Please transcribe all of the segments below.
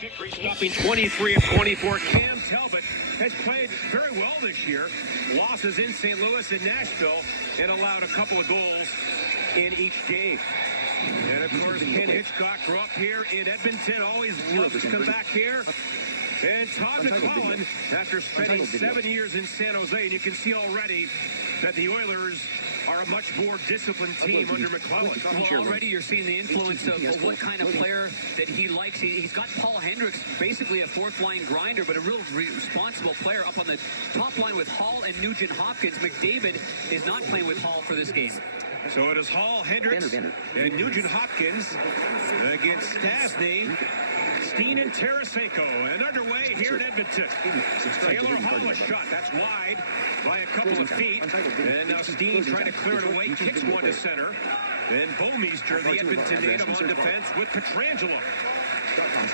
victory, stopping 23 of 24. Cam Talbot has played very well this year. Losses in St. Louis and Nashville, and allowed a couple of goals in each game. And of course, Ken Hitchcock grew up here in Edmonton, always loves to come back here. And Todd McClellan, after spending 7 years in San Jose, and you can see already that the Oilers are a much more disciplined team under McClellan. Well, already you're seeing the influence of what kind of player that he likes. He's got Paul Hendricks, basically a fourth-line grinder, but a real responsible player up on the top line with Hall and Nugent Hopkins. McDavid is not playing with Hall for this game. So it is Hall, Hendricks, and Nugent Hopkins against Stastny, Steen, and Tarasenko. And underway here in Edmonton. Taylor Hall a shot. That's wide by a couple of feet. And now Steen trying to clear it away, kicks one to center. And Bouwmeester, the Edmonton native, on defense with Pietrangelo.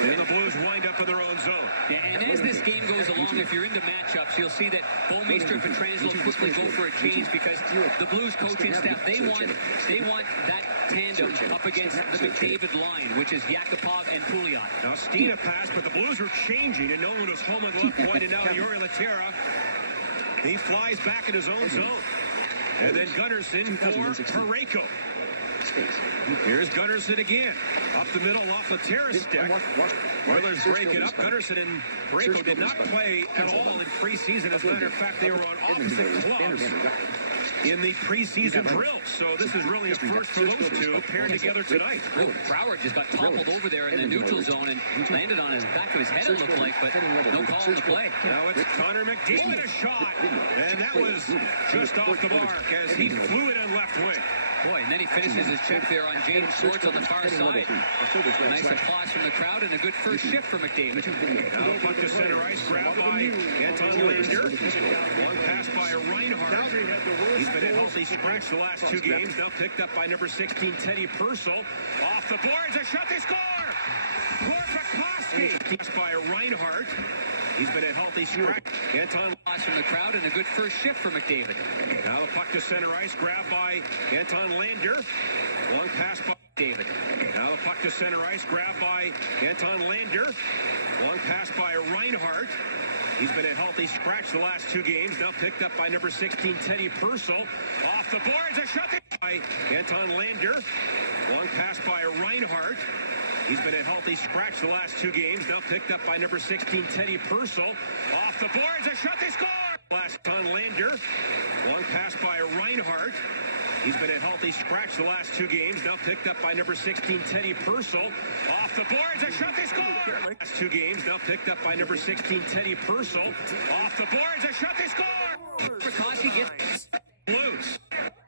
And the Blues wind up in their own zone. Yeah, and as this game goes along, if you're into matchups, you'll see that Bouwmeester and Pietrangelo quickly go for a change because the Blues coaching staff, they want that tandem up against the McDavid line, which is Yakupov and Pouliot. Now Steen passed, but the Blues are changing, and no one was home on left point, and now Jori Lehtera, he flies back in his own zone. And then Gunnarsson for Parayko. Here's Gunnarsson again. Up the middle off the Lehtera's stick. Oilers break it up. Gunnarsson and Parayko did not play at all in preseason. As a matter of fact, they were on opposite clubs in the preseason drill. So this is really a first for those two paired together tonight. Oh, Broward just got toppled over there in the neutral zone and landed on his back of his head, it looked like, but no call on the play. Now it's Connor McDavid, a shot. And that was just off the mark as he flew it in left wing. Boy, and then he finishes his check there on James Schwartz on the far side. Nice applause from the crowd and a good first shift for McDavid. Now puck to center ice, grabbed by Anton Lander. One pass by Reinhardt. He's been a healthy scratch the last two games. Now picked up by number 16, Teddy Purcell. Off the boards, a shot, they score! Korpikoski by Reinhardt. He's been a healthy scratch. Anton from the crowd and a good first shift for McDavid. Now the puck to center ice, grabbed by Anton Lander. Long pass by David. Now the puck to center ice, grabbed by Anton Lander. Long pass by Reinhardt. He's been a healthy scratch the last two games. Now picked up by number 16, Teddy Purcell. Off the boards, a shot by Anton Lander. Long pass by Reinhardt. He's been a healthy scratch the last two games. Now picked up by number 16, Teddy Purcell. Off the boards, a shot, they score! Last on Lander. Long pass by Reinhardt. He's been a healthy scratch the last two games. Now picked up by number 16, Teddy Purcell. Off the boards, a shot, they score! Last two games. Now picked up by number 16, Teddy Purcell. Off the boards, a shot, they score! Korpikoski gets Blues.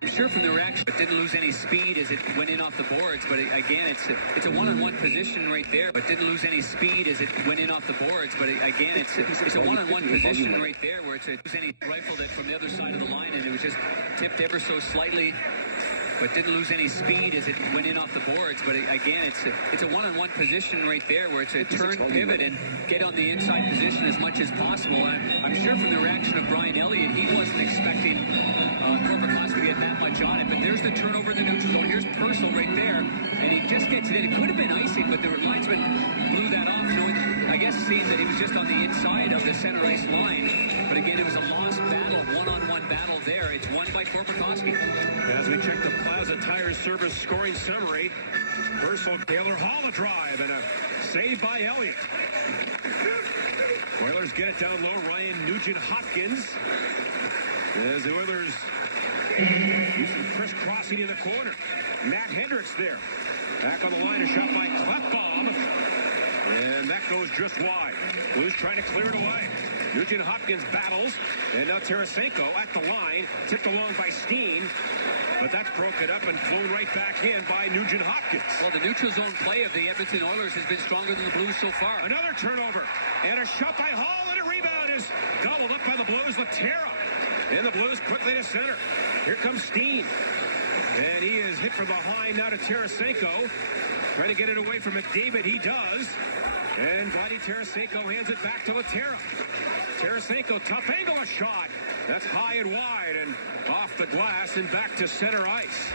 Sure from the reaction, but didn't lose any speed as it went in off the boards. But again, it's a one-on-one position right there, but didn't lose any speed as it went in off the boards. But again, it's a one-on-one position right there where it's any rifle that from the other side of the line, and it was just tipped ever so slightly, but didn't lose any speed as it went in off the boards. But again, it's a one-on-one position right there where it's a turn, pivot, and get on the inside position as much as possible. I'm sure from the reaction of Brian Elliott, he wasn't expecting Korpikoski to get that much on it. But there's the turnover in the neutral zone. Here's Purcell right there, and he just gets it in. It could have been icing, but the linesman blew that off, I guess seeing that it was just on the inside of the center ice line. But again, it was a lost battle, one-on-one battle there. It's won by Korpikoski. As we check the Plaza Tire Service scoring summary, Purcell, Taylor Hall a drive, and a save by Elliott. Oilers get it down low. Ryan Nugent Hopkins. As the Oilers do some crisscrossing in the corner. Matt Hendricks there. Back on the line, a shot by Klefbom. And that goes just wide. Blues trying to clear it away. Nugent Hopkins battles. And now Tarasenko at the line. Tipped along by Steen. But that's broken up and flown right back in by Nugent Hopkins. Well, the neutral zone play of the Edmonton Oilers has been stronger than the Blues so far. Another turnover. And a shot by Hall, and a rebound is gobbled up by the Blues with Lehtera. And the Blues quickly to center. Here comes Steen. And he is hit from behind now to Tarasenko. Trying to get it away from McDavid. He does. And Vladdy Tarasenko hands it back to Lehtera. Tarasenko, tough angle, a shot. That's high and wide and off the glass and back to center ice.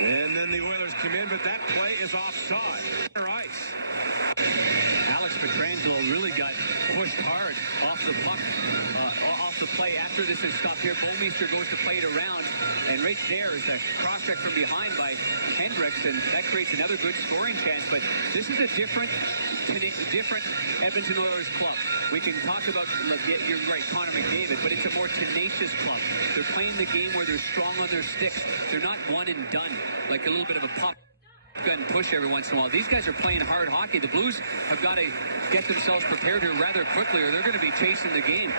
And then the Oilers come in, but that play is offside. Center ice. after this is stopped here, Bouwmeester goes to play it around, and right there is a cross-check from behind by Hendricks, and that creates another good scoring chance. But this is a different Edmonton Oilers club. We can talk about, you're right, Connor McDavid, but it's a more tenacious club. They're playing the game where they're strong on their sticks. They're not one and done, like a little bit of a pop gun push every once in a while. These guys are playing hard hockey. The Blues have got to get themselves prepared here rather quickly, or they're going to be chasing the game.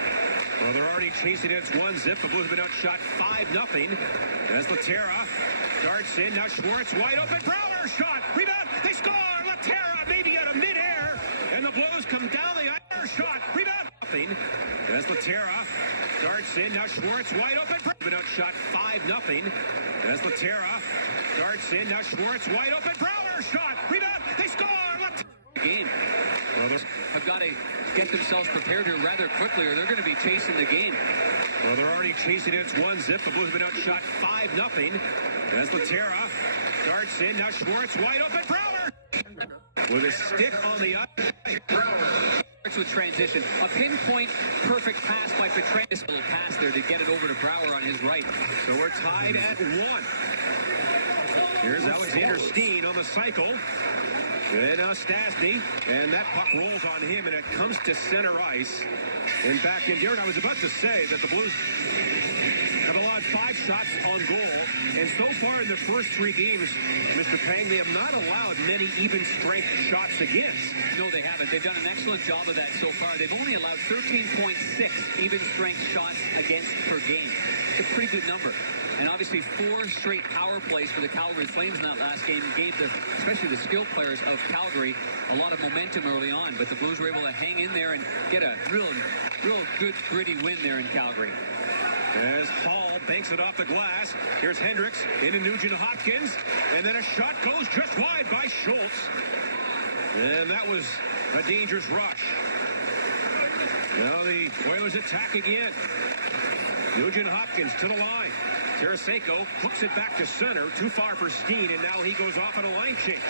Well, they're already chasing it. It's 1-0. The Blues have been outshot 5-0. As Laterra darts in. Now Schwartz wide open. Prowler shot. Rebound. They score. Laterra maybe out of midair. And the Blues come down the ice. Shot. Rebound. Nothing. As Laterra darts in. Now Schwartz wide open. Been outshot 5-0. As Laterra darts in. Now Schwartz wide open. Prowler shot. Rebound. They score. Game. Well, have got to get themselves prepared here rather quickly, or they're going to be chasing the game. Well, they're already chasing it. It's 1-0. The Blues have been outshot 5-0. As Laterra darts in. Now Schwartz wide open. Prowler with a stick on the ice. Starts with transition. A pinpoint perfect pass by Petrangelo. Little pass there to get it over to Brouwer on his right. So we're tied at 1. Here's Alexander Steen on the cycle. And now Stasny, and that puck rolls on him, and it comes to center ice. And back in Darren, I was about to say that the Blues have allowed 5 shots on goal. And so far in the first 3 games, Mr. Pang, they have not allowed many even strength shots against. No, they haven't. They've done an excellent job of that so far. They've only allowed 13.6 even strength shots against per game. It's a pretty good number. And obviously 4 straight power plays for the Calgary Flames in that last game gave especially the skilled players of Calgary a lot of momentum early on. But the Blues were able to hang in there and get a real good gritty win there in Calgary. As Hall banks it off the glass, here's Hendricks into Nugent Hopkins, and then a shot goes just wide by Schultz. And that was a dangerous rush. Now the Oilers attack again. Nugent Hopkins to the line. Tarasenko hooks it back to center, too far for Steen, and now he goes off on a line change.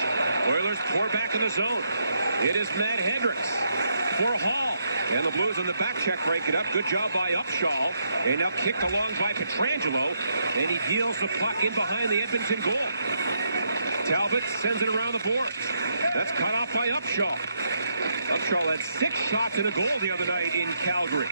Oilers pour back in the zone. It is Matt Hendricks for Hall. And the Blues on the back check break it up. Good job by Upshaw. And now kicked along by Petrangelo. And he deals the puck in behind the Edmonton goal. Talbot sends it around the boards. That's cut off by Upshaw. Upshaw had 6 shots in a goal the other night in Calgary.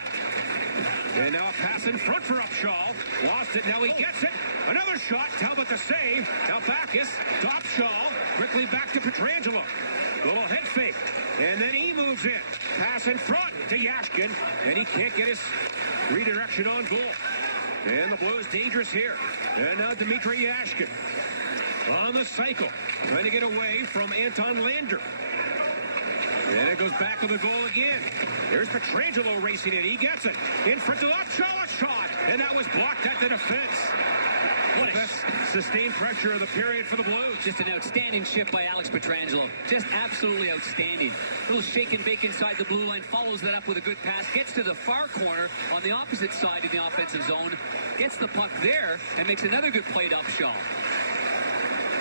And now a pass in front for Upshaw. Lost it, now he gets it. Another shot, Talbot the save. Now Backus to Upshaw. Quickly back to Petrangelo. Little head fake. And then he moves in. Pass in front to Yashkin. And he can't get his redirection on goal. And the Blues dangerous here. And now Dmitry Yashkin on the cycle. Trying to get away from Anton Lander. And it goes back to the goal again. There's Petrangelo racing it. He gets it. In front of Upshaw, a shot. And that was blocked at the defense. What the best sustained pressure of the period for the Blues. Just an outstanding shift by Alex Petrangelo. Just absolutely outstanding. Little shake and bake inside the blue line. Follows that up with a good pass. Gets to the far corner on the opposite side of the offensive zone. Gets the puck there and makes another good play to Upshaw.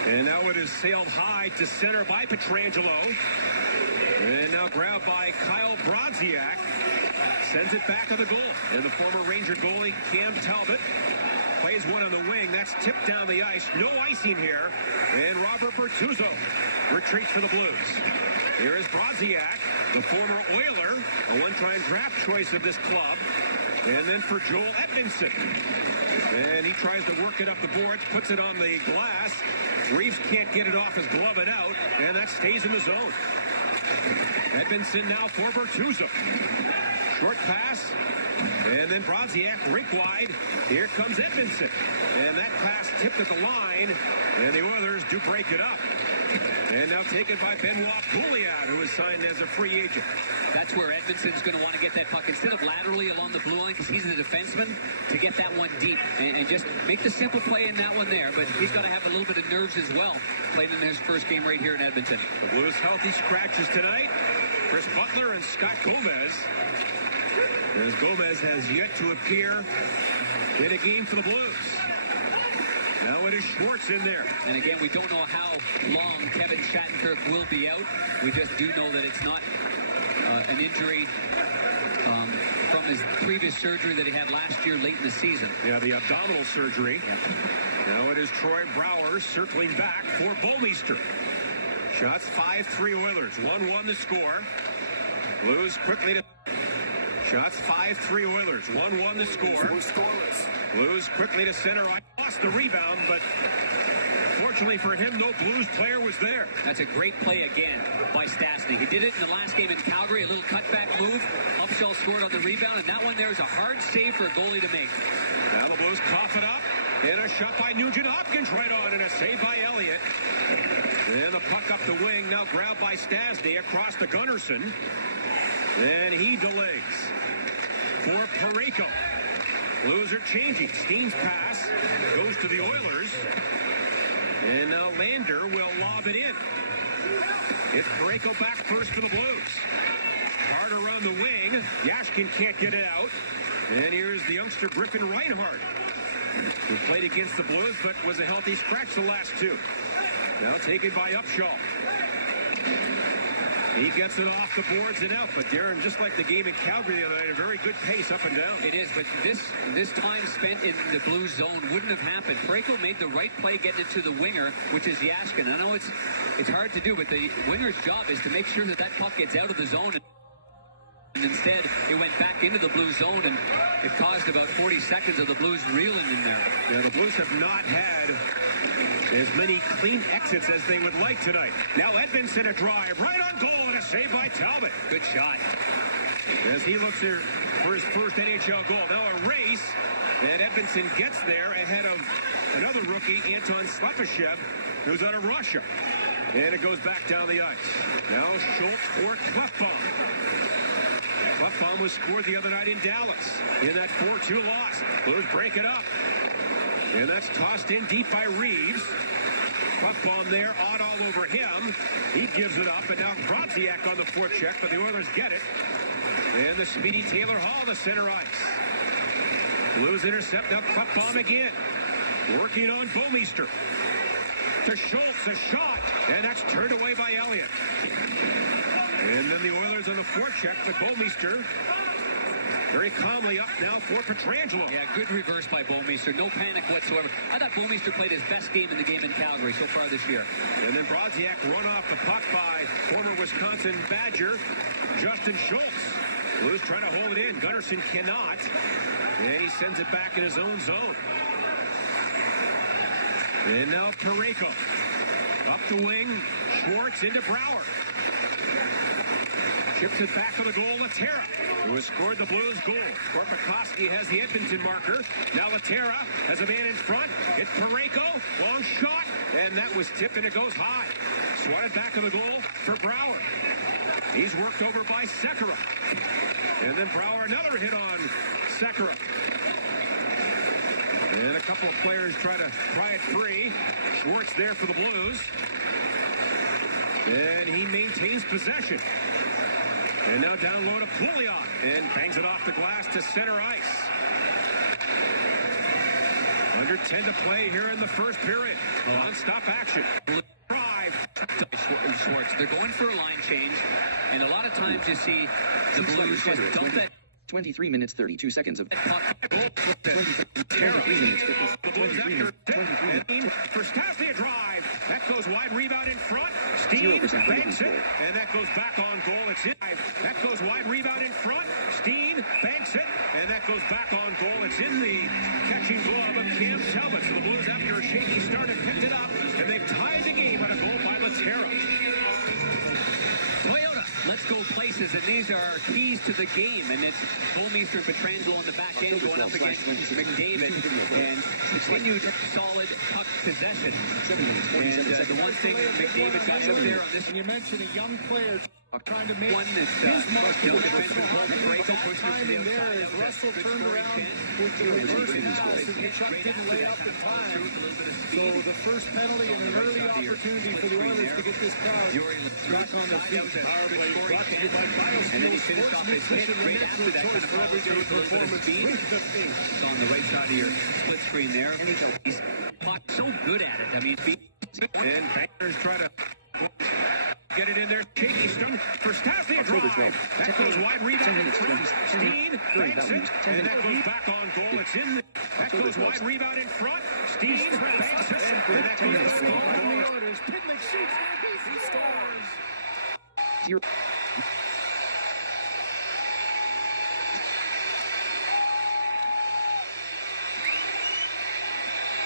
And now it is sailed high to center by Petrangelo. And now grabbed by Kyle Brodziak. Sends it back on the goal. And the former Ranger goalie, Cam Talbot, plays one on the wing. That's tipped down the ice. No icing here. And Robert Bertuzzo retreats for the Blues. Here is Brodziak, the former Oiler, a one-time draft choice of this club. And then for Joel Edmondson. And he tries to work it up the boards, puts it on the glass. Reeves can't get it off his glove and out, and that stays in the zone. Edmondson now for Bertuzzo. Short pass, and then Brodziak rink wide. Here comes Edmondson. And that pass tipped at the line, and the Oilers do break it up. And now taken by Benoit Pouliot, who is signed as a free agent. That's where Edmondson's going to want to get that puck. Instead of laterally along the blue line, because he's the defenseman, to get that one deep. And just make the simple play in that one there. But he's got to have a little bit of nerves as well, playing in his first game right here in Edmonton. The Blues healthy scratches tonight. Chris Butler and Scott Gomez. As Gomez has yet to appear in a game for the Blues. Now it is Schwartz in there. And again, we don't know how long Kevin Shattenkirk will be out. We just do know that it's not an injury from his previous surgery that he had last year late in the season. Yeah, the abdominal surgery. Now it is Troy Brouwer circling back for Bouwmeester. Shots 5-3 Oilers. 1-1 the score. Blues quickly to... Shots 5-3 Oilers. 1-1 the score. Blues quickly to center. I lost the rebound, but fortunately for him, no Blues player was there. That's a great play again by Stastny. He did it in the last game in Calgary, a little cutback move. Upshall scored on the rebound, and that one there is a hard save for a goalie to make. Now the Blues cough it up. And a shot by Nugent Hopkins right on, and a save by Elliott. And the puck up the wing, now grabbed by Stastny across to Gunnarsson. And he delays for Parayko. Blues are changing. Steen's pass goes to the Oilers. And now Lander will lob it in. It's Parayko back first for the Blues. Hard around the wing. Yashkin can't get it out. And here's the youngster Griffin Reinhart, who played against the Blues but was a healthy scratch the last two. Now taken by Upshall. He gets it off the boards and out, but Darren, just like the game in Calgary the other night, a very good pace up and down. It is, but this time spent in the Blues zone wouldn't have happened. Parayko made the right play getting it to the winger, which is Yashkin. I know it's hard to do, but the winger's job is to make sure that that puck gets out of the zone. And instead, it went back into the Blues zone, and it caused about 40 seconds of the Blues reeling in there. Yeah, the Blues have not had as many clean exits as they would like tonight. Now Edmonton a drive, right on goal, and a save by Talbot. Good shot. As he looks here for his first NHL goal. Now a race, and Edmonton gets there ahead of another rookie, Anton Slepyshev, who's out of Russia. And it goes back down the ice. Now Schultz for Klefbom. Klefbom was scored the other night in Dallas in that 4-2 loss. Blues break it up. And that's tossed in deep by Reeves. Klefbom there, odd all over him. He gives it up, and now Brodziak on the forecheck, but the Oilers get it. And the speedy Taylor Hall to center ice. Blues intercept, now Klefbom again. Working on Bouwmeester. To Schultz, a shot, and that's turned away by Elliott. And then the Oilers on the forecheck, but Bouwmeester very calmly up now for Pietrangelo. Yeah, good reverse by Bouwmeester. No panic whatsoever. I thought Bouwmeester played his best game in the game in Calgary so far this year. And then Brodziak run off the puck by former Wisconsin Badger Justin Schultz. Blues trying to hold it in. Gunnarsson cannot. And he sends it back in his own zone. And now Parayko. Up the wing. Schwartz into Brouwer. Chips it back to the goal, Laterra, who has scored the Blues goal. Korpikoski has the Edmonton marker. Now Laterra has a man in front. It's Parayko, long shot, and that was tipped and it goes high. Swatted back to the goal for Brouwer. He's worked over by Sekera. And then Brouwer, another hit on Sekera. And a couple of players try to pry it free. Schwartz there for the Blues. And he maintains possession. And now down low to Pouliot, and bangs it off the glass to center ice. Under 10 to play here in the first period. Non-stop action. Drive. Schwartz. They're going for a line change, and a lot of times you see the Blues just dump that. 23 minutes, 32 seconds of... 23 minutes, 23 minutes. For Stastny, a drive. That goes wide, rebound in front. Steen banks it, and that goes back on goal. It's in. That goes wide, rebound in front. Steen banks it, and that goes back on goal. It's in the catching glove of Cam Talbot. So the Blues, after a shaky start, have picked it up, and they've tied the game at a goal by Laterra. Toyota, let's go places, and these are our keys to the game, and it's Bouwmeester and Pietrangelo on the back end going up against McDavid, and continued solid puck possession. And the one thing that McDavid got out there on this... And you mentioned a young player trying to make one is defensive time in there as Russell turned around with the reverse pass and Chuck didn't lay up the time. So the first penalty and an early opportunity for the Oilers to get this crowd back on their feet. And then he finished off his hit right after that. Kind of followed through with a little bit of speed. It's on the right side of your split screen there. He's so good at it. I mean, and Bankers try to get it in there. Shaky start for Stastny. A drive. 12. That goes wide rebound in front. Steen banks it, and that goes back on goal. It's in the... That goes wide rebound in front. Steen banks it, and that goes back on goal. Pitlick shoots, he scores. Zero.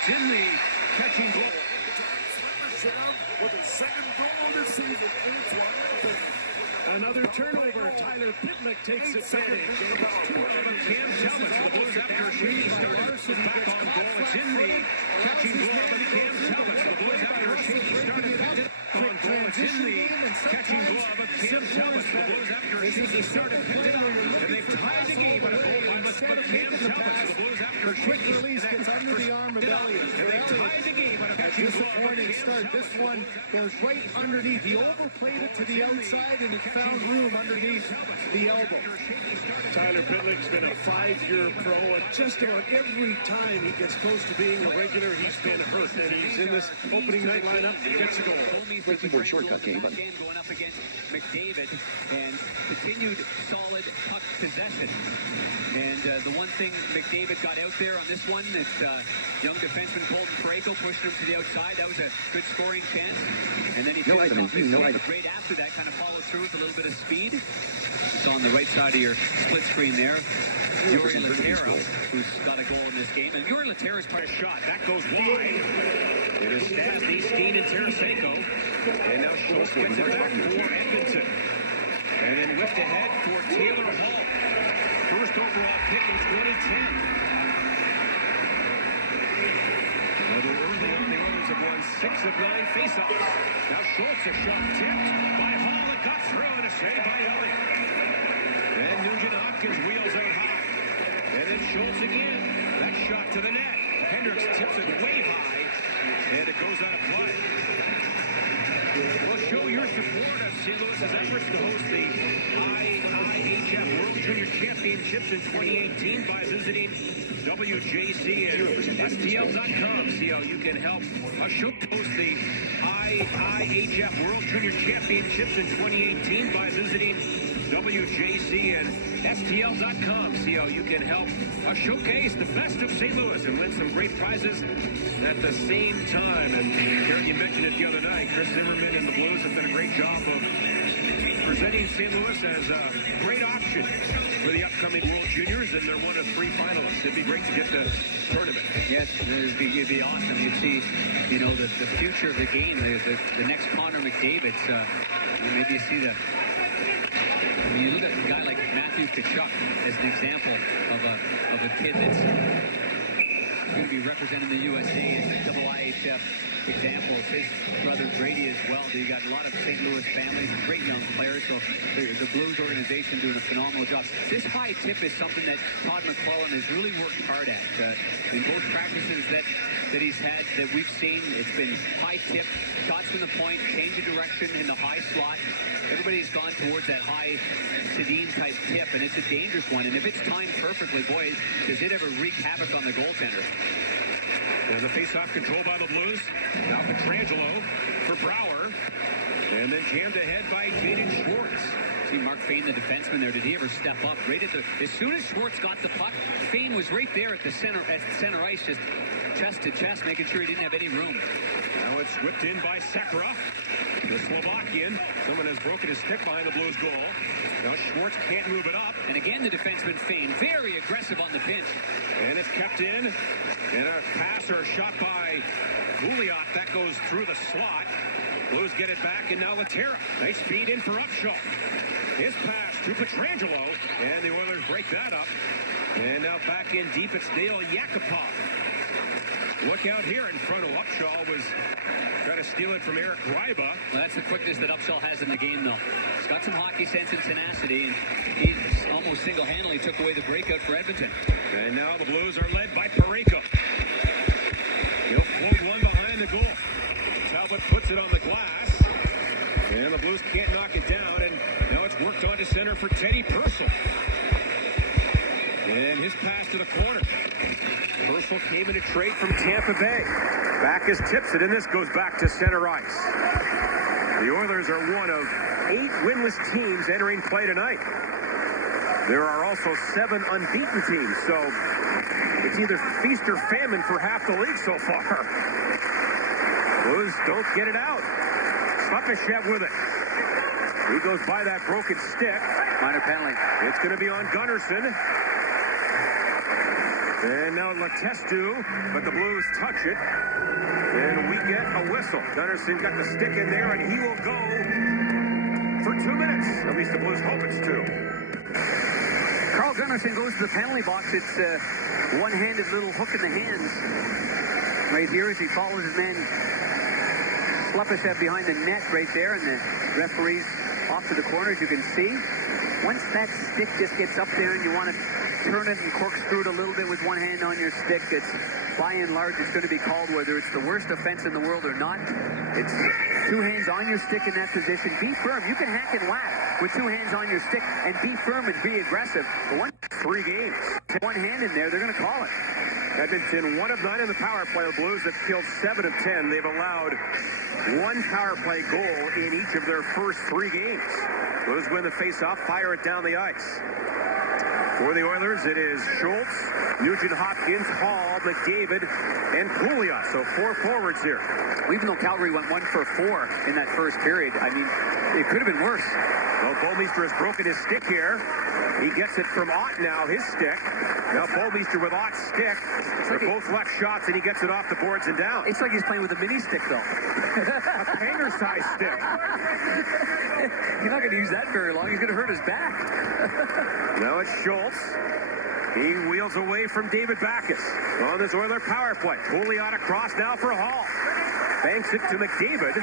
It's in the catching goal. With his second goal this season, and it's 1-0. Another turnover. Tyler Pitlick takes advantage. Cam Talbot for the Blues after a shady start. Larson back on goal. It's in the catching goal of Cam Talbot for the Blues after a shady start. On goal. It's in the catching goal of Cam Talbot for the Blues after a shady start. And they've tied the game with a goal by Cam Talbot for the Blues after a shady Release gets under the arm of Elliott. And they've tied the game with a catching goal. Disappointing start. This one goes right underneath. He overplayed it to the outside, and it found room underneath the elbow. Tyler Pitlick's been a 5-year pro, and just about every time he gets close to being a regular, he's been hurt. And he's in this opening night lineup, he gets a goal. Quick keyboard shortcut game button. Going up against McDavid, and continued solid puck possession. And the one thing McDavid got out there on this one, it's young defenseman Colton Parayko pushing him to the outside. That was a good scoring chance. And then he No item in view, no item. right after that, kind of followed through with a little bit of speed. It's on the right side of your split screen there. Yuri Latera, who's got a goal in this game. And Yuri Latera's part of Shot. That goes wide. It is Stasny, Steen, and Tarasenko. And now Schultz gets it back for Edmonton. And then lift ahead for Taylor Hall. First overall pick in 2010. A little early on, the Oilers have won 6 of 9 faceoffs. Now Schultz, a shot tipped by Hall. It got through, and a save by Elliott. And Nugent Hopkins wheels out high. And then Schultz again. That shot to the net. Hendricks tips it way high, and it goes out of play. Well, show your support of St. Louis's efforts to host the IIHF World Junior Championships in 2018 by visiting WJC and STL.com. See how you can help us host the IIHF World Junior Championships in 2018 by visiting WJC and STL.com. See how you can help us showcase the best of St. Louis and win some great prizes at the same time. And Gary, you mentioned it the other night. Chris Zimmerman and the Blues have done a great job of presenting St. Louis as a great option for the upcoming World Juniors, and they're one of 3 finalists. It'd be great to get the tournament. Yes, it'd be awesome. You'd see, you know, the future of the game, the next Connor McDavid. Maybe you see the... When you look at a guy like Matthew Tkachuk as an example of a kid that's going to be representing the USA as a IIHF example. His brother Brady as well. You got a lot of St. Louis families, great young players. So the Blues organization doing a phenomenal job. This high tip is something that Todd McClellan has really worked hard at. In both practices that he's had, that we've seen, it's been high tip, shots from the point, change of direction in the high slot. Everybody's gone towards that high Sedin type tip, and it's a dangerous one. And if it's timed perfectly, boys, does it ever wreak havoc on the goaltender? There's a face-off control by the Blues. Now Petrangelo for Brouwer. And then jammed ahead by Jaden Schwartz. See Mark Fane, the defenseman there. Did he ever step up? Right at the... As soon as Schwartz got the puck, Fane was right there at the center ice, just chest to chest, making sure he didn't have any room. Now it's whipped in by Sekera, the Slovakian. Someone has broken his stick behind the Blues goal. Now Schwartz can't move it up. And again, the defenseman Fane, very aggressive on the pinch. And it's kept in. And a pass or a shot by Gouliot. That goes through the slot. Blues get it back, and now Latera. Nice feed in for Upshaw. His pass to Petrangelo. And the Oilers break that up. And now back in deep, it's Dale Yakupov. Look out here in front of Upshaw, was trying to steal it from Eric Greiba. Well, that's the quickness that Upshaw has in the game, though. He's got some hockey sense and tenacity, and he almost single-handedly took away the breakout for Edmonton. And now the Blues are led by Parayko. He'll float one behind the goal. Talbot puts it on the glass. And the Blues can't knock it down, and now it's worked on to center for Teddy Purcell. And his pass to the corner. Purcell came in a trade from Tampa Bay. Backus tips it, and this goes back to center ice. The Oilers are one of 8 winless teams entering play tonight. There are also 7 unbeaten teams, so it's either feast or famine for half the league so far. Blues don't get it out. Slepyshev with it. He goes by that broken stick. Minor penalty. It's going to be on Gunnarsson. And now Letestu, but the Blues touch it. And we get a whistle. Gunnarsson got the stick in there, and he will go for 2 minutes. At least the Blues hope it's 2. Carl Gunnarsson goes to the penalty box. It's a one-handed little hook in the hands right here as he follows his man Slepyshev behind the net right there, and the referee's off to the corner, as you can see. Once that stick just gets up there and you want to turn it and corkscrew it a little bit with one hand on your stick, it's by and large it's going to be called, whether it's the worst offense in the world or not. It's 2 hands on your stick in that position. Be firm. You can hack and whack with 2 hands on your stick and be firm and be aggressive. But 3 games. 1 hand in there, they're going to call it. Edmonton 1 of 9 in the power play. The Blues have killed 7 of 10. They've allowed 1 power play goal in each of their first 3 games. Blues win the face-off, fire it down the ice. For the Oilers, it is Schultz, Nugent-Hopkins, Hall, McDavid, and Pouliot. So 4 forwards here. Even though Calgary went 1 for 4 in that first period, I mean, it could have been worse. Well, Bouwmeester has broken his stick here. He gets it from Ott now, his stick. Now Bouwmeester with Ott's stick. They're both left shots, and he gets it off the boards and down. It's like he's playing with a mini stick, though. A painter-sized stick. You're not going to use that very long. He's going to hurt his back. Now it's Schultz. He wheels away from David Backes on this Oiler power play. Pouliot across now for Hall. Banks it to McDavid.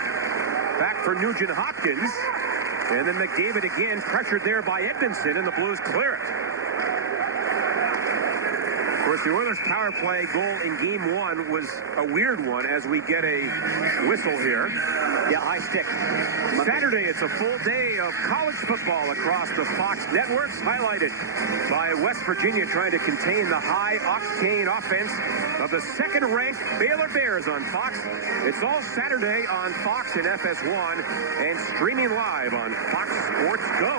Back for Nugent-Hopkins. And then McDavid again pressured there by Edmonton, and the Blues clear it. Of course, the Oilers' power play goal in Game 1 was a weird one as we get a whistle here. Yeah, high stick. Saturday, it's a full day of college football across the Fox networks, highlighted by West Virginia trying to contain the high-octane offense of the second-ranked Baylor Bears on Fox. It's all Saturday on Fox and FS1 and streaming live on Fox Sports Go.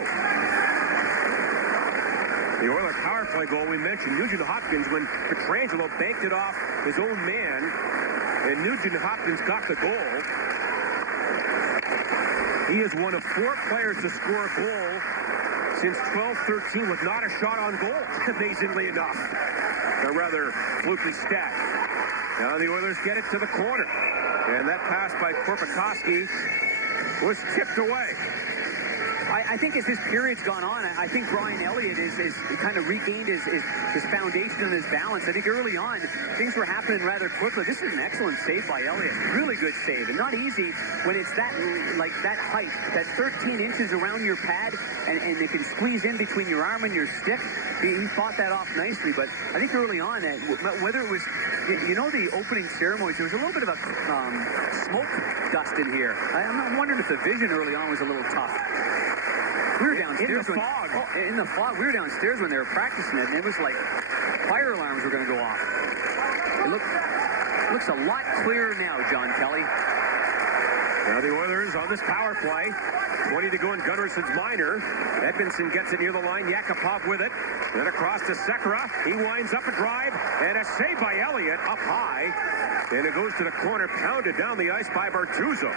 The Oiler power play goal we mentioned, Nugent-Hopkins, when Pietrangelo banked it off his own man, and Nugent-Hopkins got the goal. He is one of 4 players to score a goal since 12-13 with not a shot on goal, amazingly enough. A rather fluky stat. Now the Oilers get it to the corner, and that pass by Korpikoski was tipped away. I think as this period's gone on, I think Brian Elliott is kind of regained his foundation and his balance. I think early on, things were happening rather quickly. This is an excellent save by Elliott. Really good save. And not easy when it's that height, that 13 inches around your pad, and it can squeeze in between your arm and your stick. He fought that off nicely. But I think early on, whether it was, the opening ceremonies, there was a little bit of a smoke dust in here. I'm wondering if the vision early on was a little tough. We were downstairs in the fog. We were downstairs when they were practicing it, and it was like fire alarms were going to go off. It looks a lot clearer now, John Kelly. Now the Oilers on this power play. 20 to go in Gunnarsson's minor. Edmonton gets it near the line. Yakupov with it. Then across to Sekera. He winds up a drive. And a save by Elliott up high. And it goes to the corner, pounded down the ice by Bertuzzo.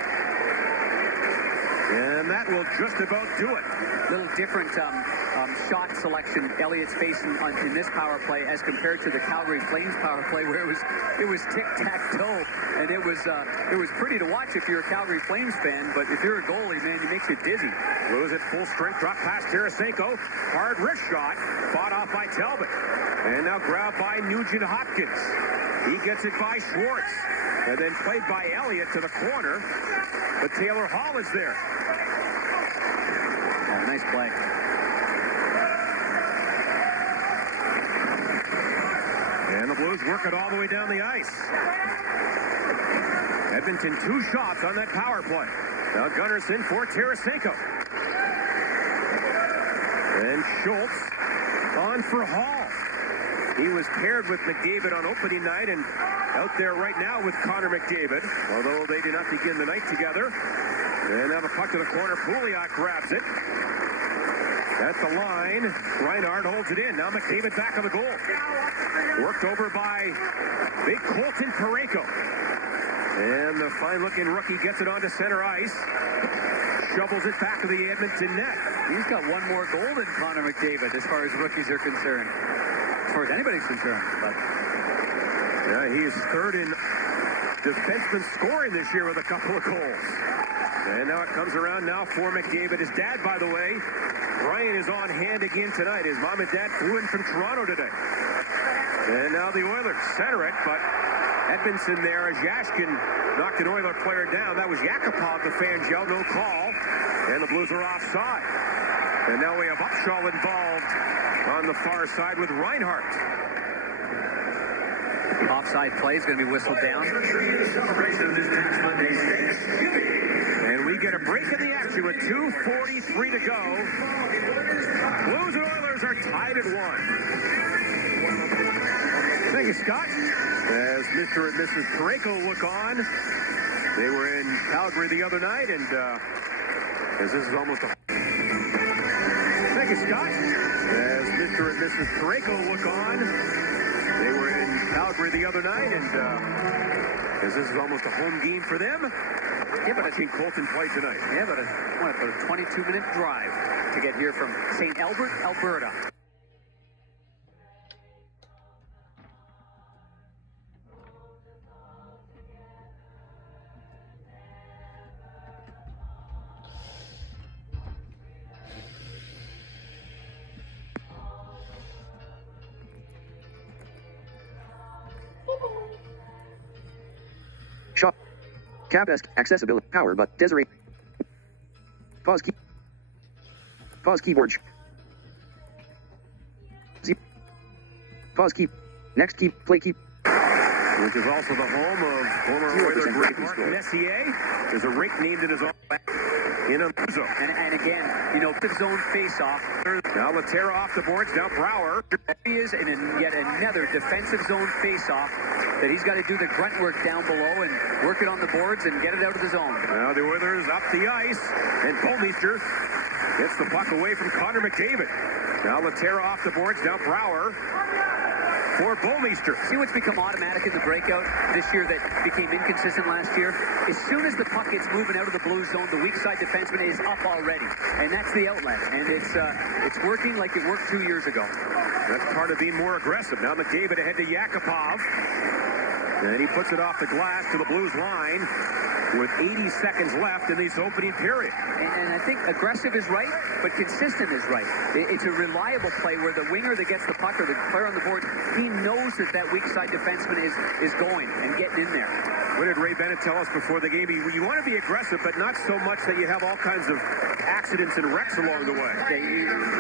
And that will just about do it. Little different shot selection Elliott's facing in this power play as compared to the Calgary Flames power play, where it was tic-tac-toe, and it was pretty to watch if you're a Calgary Flames fan, but if you're a goalie, man, it makes you dizzy. Blues at full strength, drop past Tarasenko, hard wrist shot, fought off by Talbot, and now grabbed by Nugent-Hopkins. He gets it by Schwartz, and then played by Elliott to the corner, but Taylor Hall is there. Oh, nice play. And the Blues work it all the way down the ice. Edmonton 2 shots on that power play. Now Gunnarsson for Tarasenko. And Schultz on for Hall. He was paired with McDavid on opening night and out there right now with Connor McDavid, although they did not begin the night together. And now the puck to the corner. Pouliot grabs it. At the line, Reinhardt holds it in. Now McDavid back on the goal. Worked over by big Colton Parayko. And the fine-looking rookie gets it onto center ice. Shovels it back to the Edmonton net. He's got one more goal than Connor McDavid as far as rookies are concerned. As far as anybody's concerned. But yeah, he is third in defenseman scoring this year with a couple of goals. And now it comes around now for McDavid. His dad, by the way, Brian, is on hand again tonight. His mom and dad flew in from Toronto today. And now the Oilers center it, but Edmonton there as Yashkin knocked an Oiler player down. That was Yakupov, the fan yelled, no call. And the Blues are offside. And now we have Upshaw involved on the far side with Reinhardt. offside play is going to be whistled down. And we get a break in the action with 2:43 to go. Blues and Oilers are tied at 1. Thank you, Scott. As Mr. and Mrs. Parayko look on, they were in Calgary the other night, and as this is almost a... Thank you, Scott. As Mr. and Mrs. Parayko look on, they were in Calgary the other night, and as this is almost a home game for them, yeah, but I think Colton played tonight. Yeah, but about a 22-minute drive to get here from St. Albert, Alberta. Shop. Cap desk. Accessibility. Power but Desiree. Pause key. Pause keyboard. Pause key. Next key. Play key. Which is also the home of former Oilers great Mark Messier. There's a rink named in his own in a zone. And again, you know, the zone face-off. Now Laterra off the boards. Now Brouwer. He is in yet another defensive zone face-off that he's got to do the grunt work down below and work it on the boards and get it out of the zone. Now the Oilers up the ice, and Bolmeister gets the puck away from Connor McDavid. Now Laterra off the boards. Now Brouwer for Bolmeister. See what's become automatic in the breakout this year that became inconsistent last year? As soon as the puck gets moving out of the blue zone, the weak side defenseman is up already. And that's the outlet. And it's working like it worked 2 years ago. That's part of being more aggressive. Now McDavid ahead to Yakupov. And he puts it off the glass to the Blues line with 80 seconds left in this opening period. And I think aggressive is right, but consistent is right. It's a reliable play where the winger that gets the puck or the player on the board, he knows that weak side defenseman is going and getting in there. What did Ray Bennett tell us before the game? You want to be aggressive, but not so much that you have all kinds of accidents and wrecks along the way.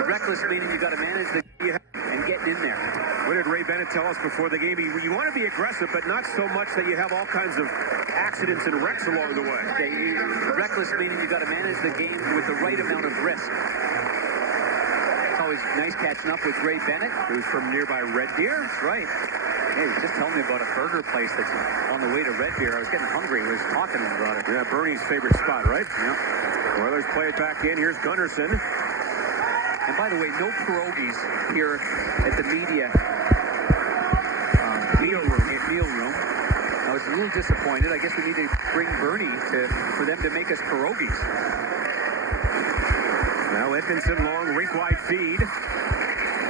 Reckless meaning you got to manage and getting in there. What did Ray Bennett tell us before the game? You want to be aggressive, but not so much that you have all kinds of accidents and wrecks along the way. Reckless meaning you got to manage the game with the right amount of risk. It's always nice catching up with Ray Bennett, who's from nearby Red Deer. That's right. Hey, he was just telling me about a burger place that's on the way to Red Deer. I was getting hungry. He was talking to me about it. Yeah, Bernie's favorite spot, right? Yeah. Oilers play it back in. Here's Gunnarsson. And by the way, no pierogies here at the media meal room. I was a little disappointed. I guess we need to bring Bernie for them to make us pierogies. Now Edmonton long rink-wide feed.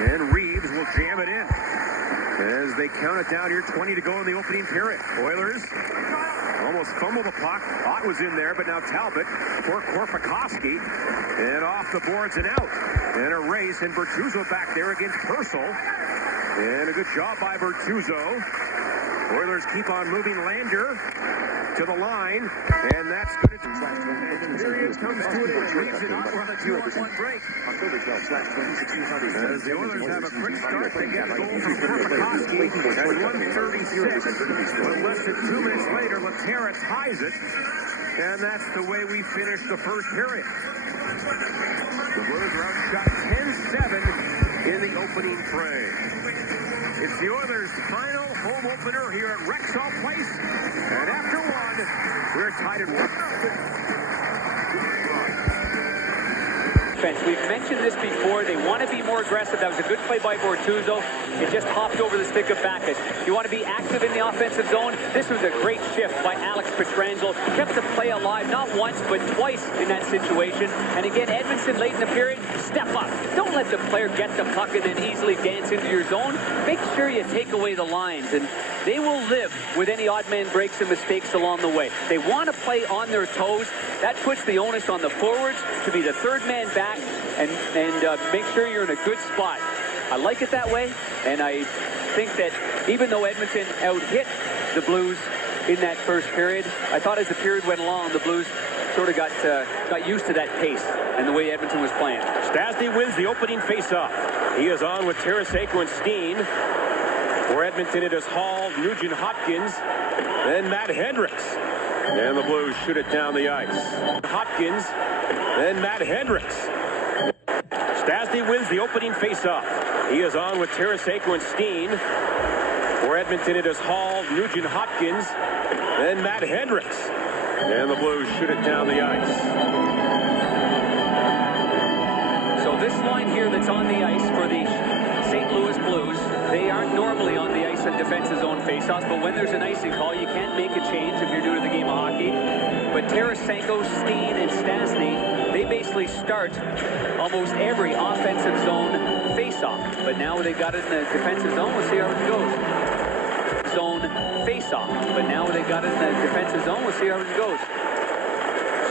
And Reeves will jam it in. As they count it down here, 20 to go in the opening period. Oilers almost fumbled the puck. Ott was in there, but now Talbot for Korpikoski. And off the boards and out. And a race, and Bertuzzo back there against Purcell. And a good job by Bertuzzo. Oilers keep on moving. Lander to the line, and that's good. Period comes to an end. Reeves and Ott were on a 2-on-1 break. October 12/2016. As the Oilers have a quick start, they get a goal from Korpikoski at 1:36. But less than 2 minutes later, Laterra ties it, and that's the way we finish the first period. The Blues are outshot 10-7 in the opening frame. It's the Oilers' final home opener here at Rexall Place, and after one, we're tied at 1. defense. We've mentioned this before. They want to be more aggressive. That was a good play by Bortuzzo. It just hopped over the stick of Backus. You want to be active in the offensive zone. This was a great shift by Alex Pietrangelo. Kept the play alive, not once, but twice in that situation. And again, Edmonton late in the period, step up. Don't let the player get the puck and then easily dance into your zone. Make sure you take away the lines, and they will live with any odd man breaks and mistakes along the way. They want to play on their toes. That puts the onus on the forwards to be the third man back and make sure you're in a good spot. I like it that way, and I think that even though Edmonton out-hit the Blues in that first period, I thought as the period went along, the Blues sort of got used to that pace and the way Edmonton was playing. Stastny wins the opening faceoff. He is on with Tarasenko and Steen. For Edmonton, it is Hall, Nugent Hopkins, then Matt Hendricks. And the Blues shoot it down the ice. Hopkins, then Matt Hendricks. Stastny wins the opening faceoff. He is on with Tarasenko and Steen. For Edmonton, it is Hall, Nugent Hopkins, then Matt Hendricks. And the Blues shoot it down the ice. So this line here that's on the ice for the St. Louis Blues, they aren't normally on the ice in defensive zone faceoffs, but when there's an icing call, you can't make a change if you're new to the game of hockey. But Tarasenko, Steen, and Stastny, they basically start almost every offensive zone faceoff. But now they've got it in the defensive zone. We'll see how it goes. Zone faceoff. But now they've got it in the defensive zone. We'll see how it goes.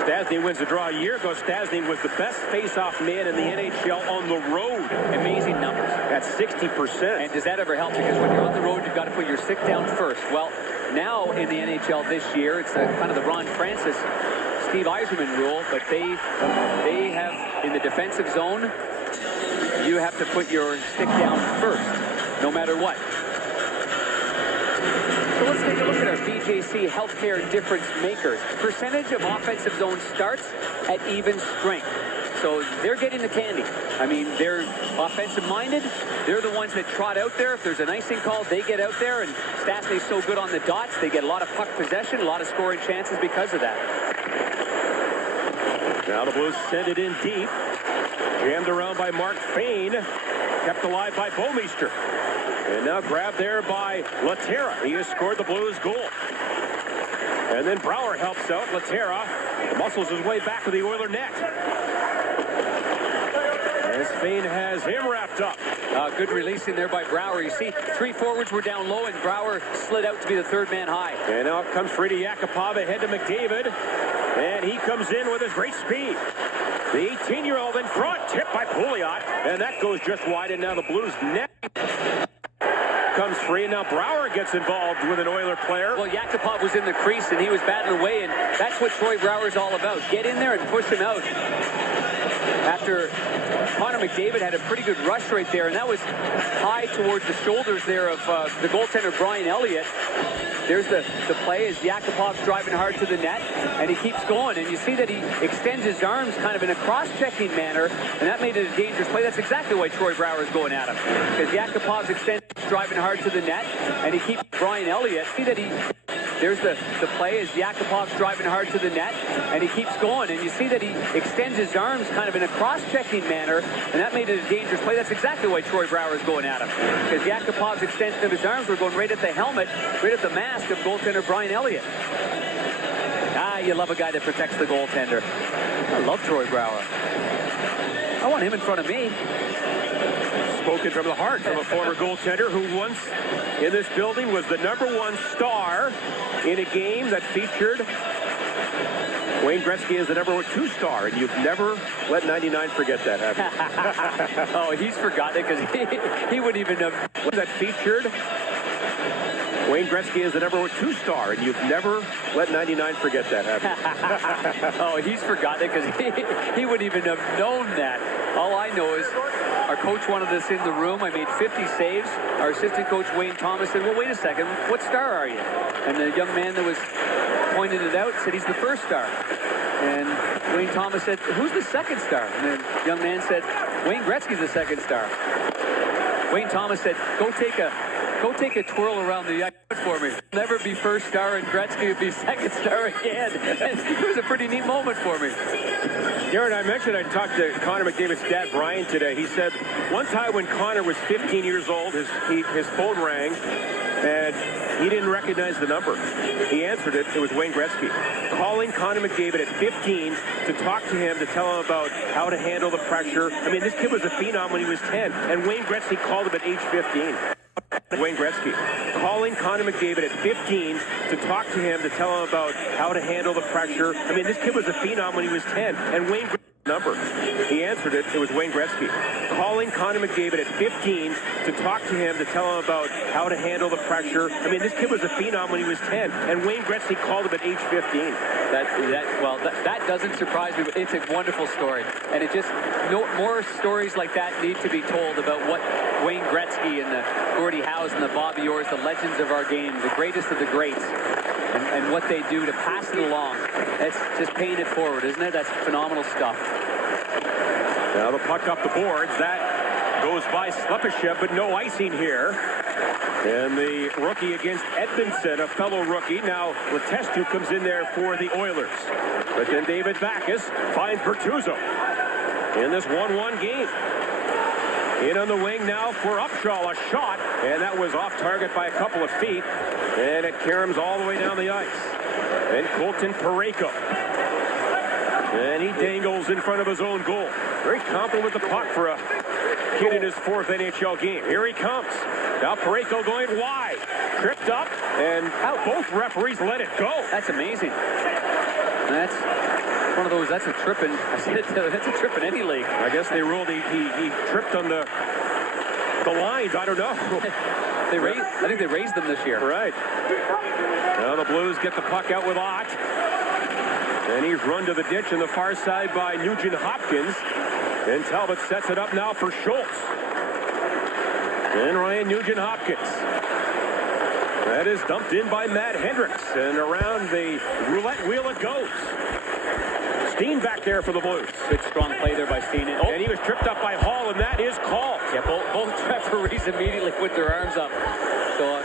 Stastny wins the draw. A year ago, Stastny was the best face-off man in the NHL on the road. Amazing numbers. That's 60%. And does that ever help? Because when you're on the road, you've got to put your stick down first. Well, now in the NHL this year, it's kind of the Ron Francis, Steve Yzerman rule, but they have, in the defensive zone, you have to put your stick down first, no matter what. So let's take a look at our BJC Healthcare Difference Makers. Percentage of offensive zone starts at even strength. So they're getting the candy. I mean, they're offensive-minded. They're the ones that trot out there. If there's an icing call, they get out there, and Stastny's so good on the dots. They get a lot of puck possession, a lot of scoring chances because of that. Now the Blues send it in deep. Jammed around by Mark Fane. Kept alive by Bomeister. And now grabbed there by Laterra. He has scored the Blues goal. And then Brouwer helps out. Laterra muscles his way back to the Oiler net. As Fane has him wrapped up. Good releasing there by Brouwer. You see, three forwards were down low, and Brouwer slid out to be the third man high. And now comes Freddie Yakupov ahead to McDavid. And he comes in with his great speed. The 18-year-old in front, tipped by Pouliot. And that goes just wide, and now the Blues net comes free, and now Brouwer gets involved with an Oiler player. Well, Yakupov was in the crease, and he was battling away, and that's what Troy Brouwer's all about. Get in there and push him out. After Connor McDavid had a pretty good rush right there, and that was high towards the shoulders there of the goaltender, Brian Elliott. There's the play as Yakupov's driving hard to the net, and he keeps going. And you see that he extends his arms kind of in a cross-checking manner, and that made it a dangerous play. That's exactly why Troy Brouwer's going at him. Because Yakupov's driving hard to the net, and he keeps Brian Elliott. See that he... There's the play as Yakupov's driving hard to the net, and he keeps going. And you see that he extends his arms kind of in a cross-checking manner, and that made it a dangerous play. That's exactly why Troy Brouwer's going at him. Because Yakupov's extension of his arms were going right at the helmet, right at the mask of goaltender Brian Elliott. You love a guy that protects the goaltender. I love Troy Brouwer. I want him in front of me. Spoken from the heart from a former goaltender who once in this building was the #1 star in a game that featured Wayne Gretzky as the #2 star, and you've never let 99 forget that, have you? Oh, he's forgotten it because he wouldn't even have that featured Wayne Gretzky is the #2 star, and you've never let 99 forget that, have you? Oh, he's forgotten it because he wouldn't even have known that. All I know is our coach wanted us in the room. I made 50 saves. Our assistant coach, Wayne Thomas, said, well, wait a second, what star are you? And the young man that was pointing it out said, he's the first star. And Wayne Thomas said, who's the second star? And the young man said, Wayne Gretzky's the second star. Wayne Thomas said, go take Go take a twirl around the ice for me. Never be first star, and Gretzky would be second star again. It was a pretty neat moment for me. Garrett, I mentioned I talked to Connor McDavid's dad, Brian, today. He said one time when Connor was 15 years old, his phone rang, and he didn't recognize the number. He answered it. It was Wayne Gretzky. Calling Connor McDavid at 15 to talk to him, to tell him about how to handle the pressure. I mean, this kid was a phenom when he was 10, and Wayne Gretzky called him at age 15. Wayne Gretzky calling Connor McDavid at 15 to talk to him, to tell him about how to handle the pressure. I mean, this kid was a phenom when he was 10, and Wayne Gretzky number. He answered it. It was Wayne Gretzky. Calling Connor McDavid at 15 to talk to him, to tell him about how to handle the pressure. I mean, this kid was a phenom when he was 10, and Wayne Gretzky called him at age 15. That doesn't surprise me, but it's a wonderful story. And it just, more stories like that need to be told about what Wayne Gretzky and the Gordie Howes and the Bobby Orrs, the legends of our game, the greatest of the greats, and what they do to pass it along. That's just paying it forward, isn't it? That's phenomenal stuff. Now the puck up the boards. That goes by Slepyshev, but no icing here. And the rookie against Edmonton, a fellow rookie. Now Letestu comes in there for the Oilers. But then David Backes finds Bertuzzo in this 1-1 game. In on the wing now for Upshaw, a shot, and that was off target by a couple of feet, and it caroms all the way down the ice. And Colton Parayko, and he dangles in front of his own goal. Very confident with the puck for a kid in his 4th NHL game. Here he comes. Now Parayko going wide, tripped up, and both referees let it go. That's amazing. That's one of those. That's a trip in. I said it. That's a trip in any league. I guess they ruled he tripped on the lines. I don't know. I think they raised them this year. Right. Now the Blues get the puck out with Oct. And he's run to the ditch on the far side by Nugent Hopkins. And Talbot sets it up now for Schultz. And Ryan Nugent Hopkins. That is dumped in by Matt Hendricks. And around the roulette wheel it goes. Steen back there for the Blues. Good strong play there by Steen. And he was tripped up by Hall, and that is called. Yeah, both referees immediately put their arms up. So,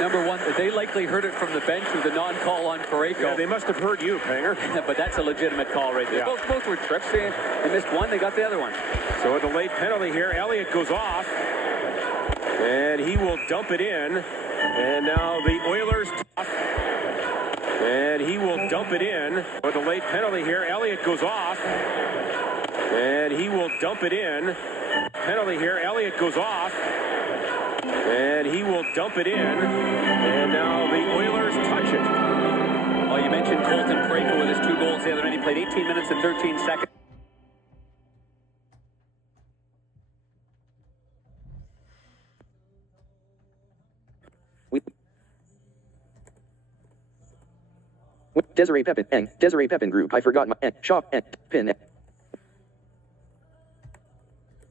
number one, they likely heard it from the bench with the non-call on Parayko. Yeah, they must have heard you, Panger. But that's a legitimate call right there. Yeah. Both were trips. They missed one, they got the other one. So with the late penalty here, Elliott goes off. And he will dump it in. And now the Oilers tough. And he will dump it in. With the late penalty here, Elliott goes off. And he will dump it in. Penalty here, Elliott goes off. And he will dump it in. And now the Oilers touch it. Well, you mentioned Colton Parayko with his 2 goals the other night. He played 18 minutes and 13 seconds. Desiree Pepin group. I forgot my shop pin.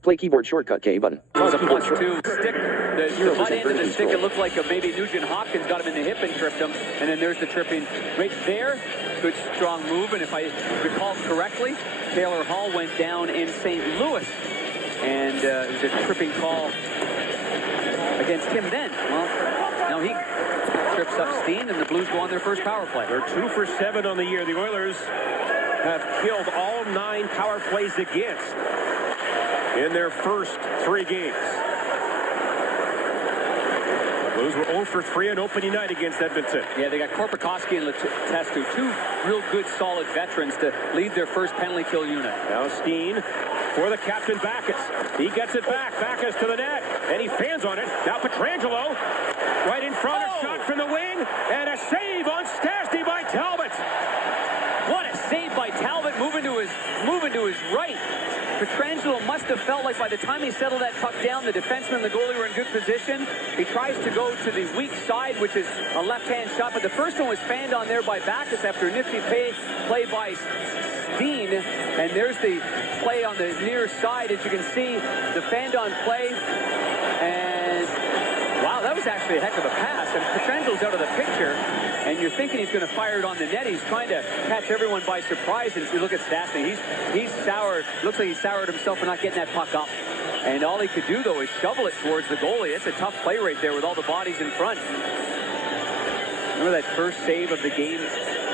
Play keyboard shortcut K button. It was a +2 stick. The butt end of the stick, it looked like maybe Nugent Hopkins got him in the hip and tripped him. And then there's the tripping right there. Good strong move. And if I recall correctly, Taylor Hall went down in St. Louis. And it was a tripping call against him then. Well, now he trips up Steen, and the Blues go on their first power play. They're 2 for 7 on the year. The Oilers have killed all 9 power plays against in their first 3 games. Blues were 0 for 3 on opening night against Edmonton. Yeah, they got Korpikoski and Letestu, 2 real good, solid veterans to lead their first penalty kill unit. Now Steen for the captain, Backes. He gets it back. Backes to the net, and he fans on it. Now Pietrangelo right in front. A shot from the wing, and a save on Stastny by Talbot. What a save by Talbot, moving to his right. Pietrangelo must have felt like by the time he settled that puck down, the defenseman and the goalie were in good position. He tries to go to the weak side, which is a left-hand shot, but the first one was fanned on there by Backes after a nifty play by Steen. And there's the play on the near side, as you can see, the fanned on play. And wow, that was actually a heck of a pass. And Pietrangelo's out of the picture, and you're thinking he's going to fire it on the net. He's trying to catch everyone by surprise. And if you look at Stastny, he's soured. Looks like he soured himself for not getting that puck up. And all he could do, though, is shovel it towards the goalie. It's a tough play right there with all the bodies in front. Remember that first save of the game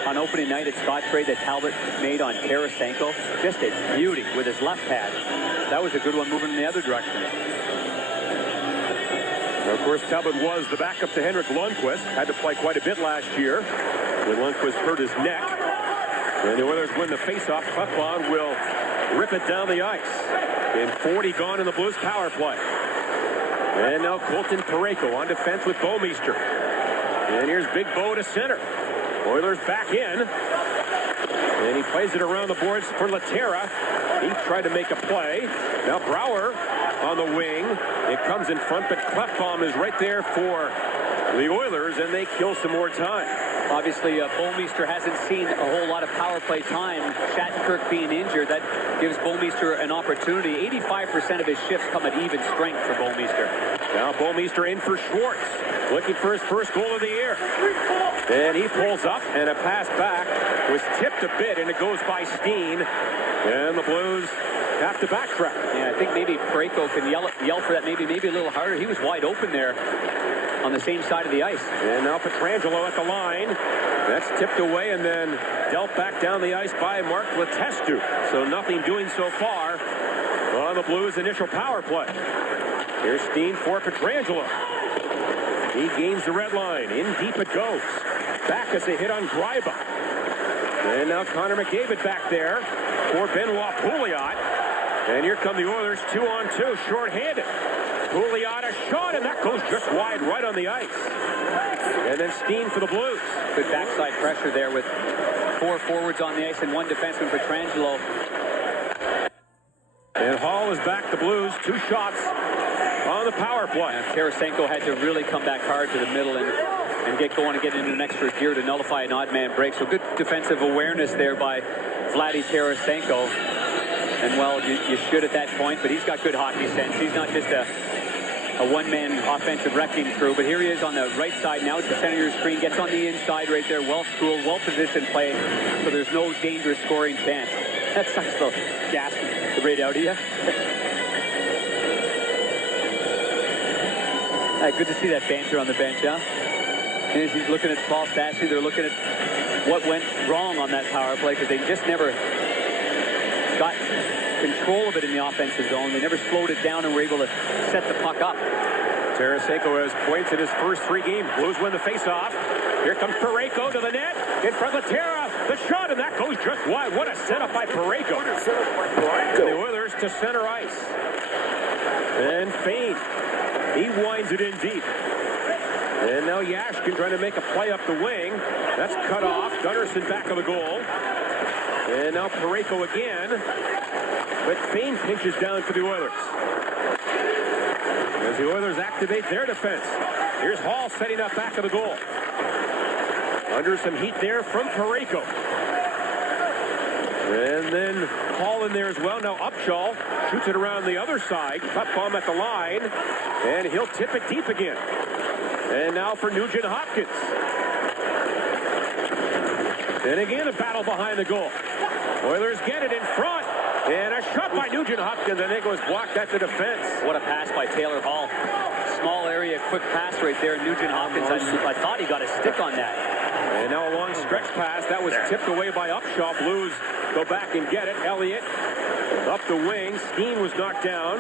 on opening night at Scottrade that Talbot made on Tarasenko? Just a beauty with his left hand. That was a good one moving in the other direction. Of course, Talbot was the backup to Henrik Lundqvist. Had to play quite a bit last year when Lundqvist hurt his neck. And the Oilers win the faceoff. Klefbom will rip it down the ice. And 40 gone in the Blues power play. And now Colton Parayko on defense with Bouwmeester. And here's Big Bo to center. Oilers back in. And he plays it around the boards for Laterra. He tried to make a play. Now Brouwer on the wing. It comes in front, but Klefbom is right there for the Oilers, and they kill some more time. Obviously, Bouwmeester hasn't seen a whole lot of power play time. Shattenkirk being injured, that gives Bouwmeester an opportunity. 85% of his shifts come at even strength for Bouwmeester. Now Bouwmeester in for Schwartz, looking for his first goal of the year. And he pulls up, and a pass back was tipped a bit, and it goes by Steen. And the Blues have to backtrack. Yeah, I think maybe Parayko can yell for that maybe a little harder. He was wide open there on the same side of the ice. And now Pietrangelo at the line. That's tipped away and then dealt back down the ice by Mark Letestu. So nothing doing so far on the Blues' initial power play. Here's Steen for Pietrangelo. He gains the red line. In deep it goes. Back as a hit on Greiba. And now Connor McDavid back there for Benoit Pouliot. And here come the Oilers, 2-on-2, short-handed. Pouliot a shot, and that goes just wide right on the ice. And then Steen for the Blues. Good backside pressure there with 4 forwards on the ice and 1 defenseman, Pietrangelo. And Hall is back. The Blues, 2 shots on the power play. And Tarasenko had to really come back hard to the middle and get going and get into an extra gear to nullify an odd man break. So good defensive awareness there by Vladdy Tarasenko. And well, you should at that point, but he's got good hockey sense. He's not just a one-man offensive wrecking crew, but here he is on the right side now at the center of your screen, gets on the inside right there, well-schooled, well-positioned play, so there's no dangerous scoring chance. That sucks the gas right out of you. Good to see that banter on the bench, huh? And as he's looking at Paul Stastny, they're looking at what went wrong on that power play because they just never got control of it in the offensive zone. They never slowed it down and were able to set the puck up. Tarasenko has points in his first 3 games. Blues win the faceoff. Here comes Parayko to the net. In front of Laterra. The shot, and that goes just wide. What a setup by Parayko. The Oilers to center ice. And Fane. He winds it in deep. And now Yashkin trying to make a play up the wing. That's cut off. Gunnarsson back of the goal. And now Parayko again. But Fane pinches down for the Oilers. As the Oilers activate their defense. Here's Hall setting up back of the goal. Under some heat there from Parayko. And then Hall in there as well. Now Upshaw shoots it around the other side. Klefbom at the line. And he'll tip it deep again. And now for Nugent Hopkins. And again a battle behind the goal. Oilers get it in front. And a shot by Nugent Hopkins. I think it was blocked at the defense. What a pass by Taylor Hall. Small area, quick pass right there. Nugent Hopkins, I thought he got a stick on that. And now a long stretch pass. That was tipped away by Upshaw. Blues go back and get it. Elliott up the wing. Steen was knocked down.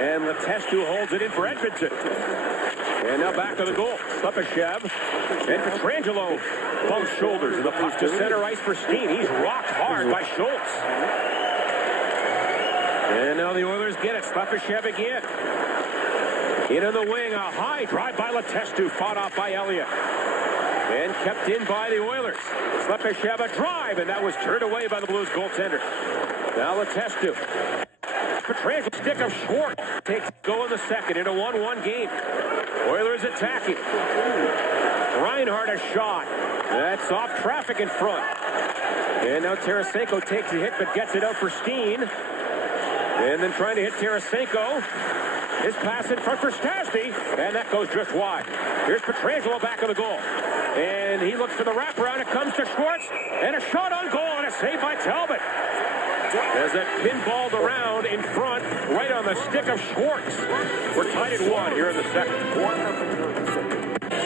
And Letestu holds it in for Edmonton. And now back to the goal. Slepyshev and Pietrangelo bumps shoulders. And the puck to center ice for Steen. He's rocked hard by Schultz. And now the Oilers get it. Slepyshev again. In on the wing. A high drive by Letestu. Fought off by Elliott. And kept in by the Oilers. Slepyshev a drive. And that was turned away by the Blues goaltender. Now Letestu. Pietrangelo stick of Schwartz. Takes go in the second in a 1-1 game. Oilers attacking. Reinhardt a shot. That's off traffic in front. And now Tarasenko takes a hit but gets it out for Steen. And then trying to hit Tarasenko. His pass in front for Stastny. And that goes just wide. Here's Pietrangelo back of the goal. And he looks for the wraparound. It comes to Schwartz. And a shot on goal and a save by Talbot. as that pinballed around in front, right on the stick of Schwartz. We're tied at 1 here in the second.